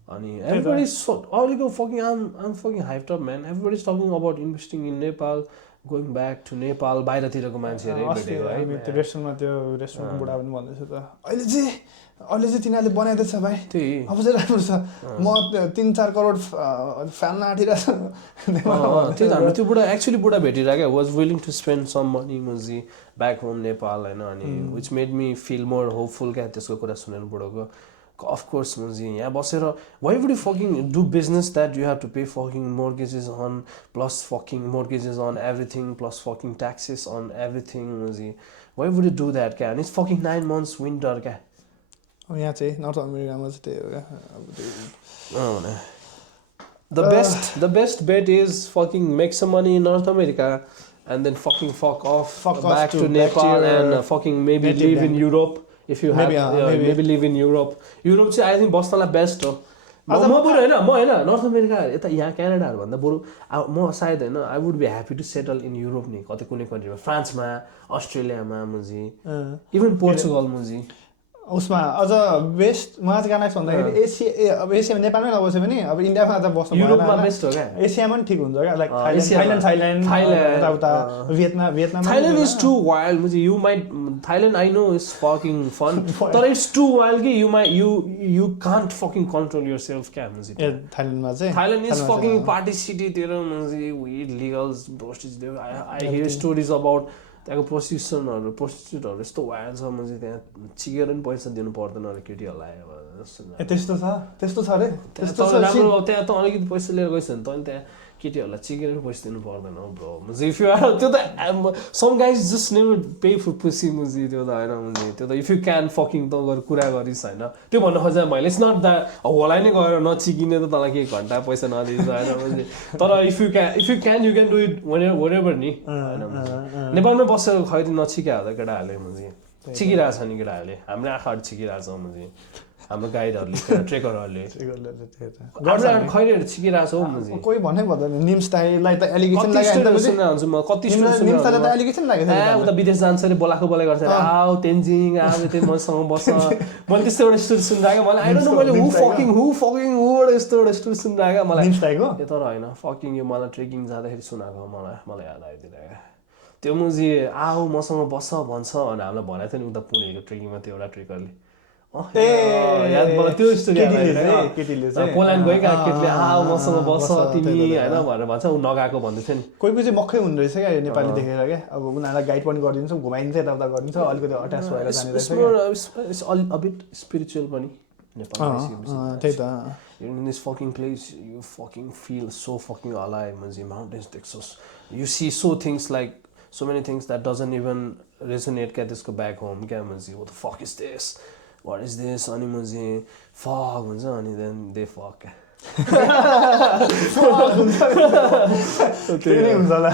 अनि एभ्रिबडी अहिलेको fucking um fucking hyped up man everybody is talking about investing in Nepal going back to Nepal बाहिरतिरको मान्छेहरू भेटेको है त्यो रेस्टुरेन्टमा त्यो रेस्टुरेन्टको बुढा पनि भन्दैछ त अहिले चाहिँ तिनीहरूले बनाइदिएछ भाइ त्यही अब चाहिँ राम्रो छ म 3-4 करोड फाल्न आँटिरहेछ त्यही त हाम्रो त्यो बुढा भेटिरहेको क्या was willing to spend some money मुजी ब्याक होम नेपाल होइन अनि which made me feel more hopeful क्या त्यसको कुरा सुनेर बुढोको Of course, मुझे यहाँ बसेर why would you fucking do business that you have to pay fucking mortgages on plus fucking mortgages on everything plus fucking taxes on everything मुझे why would you do that क्या and it's fucking 9 months winter क्या यहाँ चाहिँ north अमेरिकामा चाहिँ त्यही हो क्या the best bet is fucking make some money in North America and then fucking fuck off back to Nepal and fucking maybe live in Europe if you have maybe live in Europe चाहिँ I think बस्नलाई best हो म बरु होइन north America यता यहाँ क्यानाडाहरू भन्दा बरु म सायद होइन I would be happy to settle in Europe नि कतै कुनै कन्ट्रीमा फ्रान्समा अस्ट्रेलियामा मुजी इभन पोर्चुगल मुजी उसमा अझ बेस्ट मलाई चाहिँ गाना भन्दाखेरि अब एसियामा नेपालमै नबस्यो भने अब इन्डियामा त बस्नु युरोपमा बेस्ट हो क्या एसियामा पनि ठिक हुन्छ क्या लाइक थाइल्यान्ड यता Vietnam Thailand is too wild मुझे you might Thailand I know is fucking fun तर इट्स टु वाइल्ड कि you can't fucking control yourself क्या मुझे थाइल्यान्डमा चाहिँ थाइल्यान्ड इज फकिङ पार्टी सिटीतिर मुझे with legals I hear stories about त्यहाँको प्रोस्टिट्युटहरू यस्तो वाइल्ड छ मुझे त्यहाँ चिकेर पनि पैसा दिनु पर्दैन अरे केटीहरूलाई त्यस्तो छ अरे राम्रो त्यहाँ त अलिकति पैसा लिएर गइस् भने त अनि त्यहाँ केटीहरूलाई चिकेर पैसा दिनु पर्दैन ब्रो मुझे इफ यु आर त्यो त some guys just never pay for pussy मुझे त्यो त होइन मुझे त्यो त इफ यु क्यान फकिङ त गरेर कुरा गरिस् होइन त्यो भन्नु खोजेँ मैले इट्स नट द्याट होला नै गएर नचिकिने त तँलाई केही घन्टा पैसा नदिन्छ होइन मुझे तर if you can you can do it whatever नि होइन नेपालमै बसेर खैरी नचिक्या हो त केटाहरूले मुझे चिकिरहेको छ नि केटाहरूले हाम्रो आँखाहरू चिकिरहेको छ मुझे हाम्रो गाइडहरूले ट्रेकरहरूले खैरीहरू छिकिरहेको छ हौ मुझे कोही भन्नै पर्दैन निम्स दाइलाई त एलिगेसन सुनिरहेको म कति उता विदेश जान्छ अरे बोलाएको गर्छ आऊ तेन्जिङ आऊ त्यो मसँग बस्छ मैले त्यस्तो एउटा स्टोरी सुनिरहेको मलाई आई डोन्ट नो मैले हुबाट यस्तो एउटा स्टोरी सुनिरहेको मलाई तर होइन फकिङ यो मलाई ट्रेकिङ जाँदाखेरि सुनाएको मलाई याद आइदिरहेको त्यो मुझे आऊ मसँग बस्छ भन्छ अनि हामीलाई भनेको थियो नि उता पुणेको ट्रेकिङमा त्यो एउटा ट्रेकरले याद मलाई त्यो स्टोरी पोल्यान्ड गएका केटीले आऊ मसँग बस्छ तिमी होइन भनेर भन्छ ऊ नगएको भन्दै थियो नि कोही चाहिँ मक्खै हुँदो रहेछ क्या नेपाली देखेर क्या अब उनीहरूलाई गाइड पनि गरिदिन्छ घुमाइदिन्छ यताउता गरिदिन्छ अलिकति अट्याच भएर जाने अबिट स्पिरिचुअल पनि त्यही त in this fucking place you fucking feel so fucking alive मुझे mountains Texas you see so many things that doesn't even resonate क्या त्यसको back home क्या मुझे what the fuck is this what is this अनि मुझे fuck हुन्छ अनि then they fuck हुन्छ होला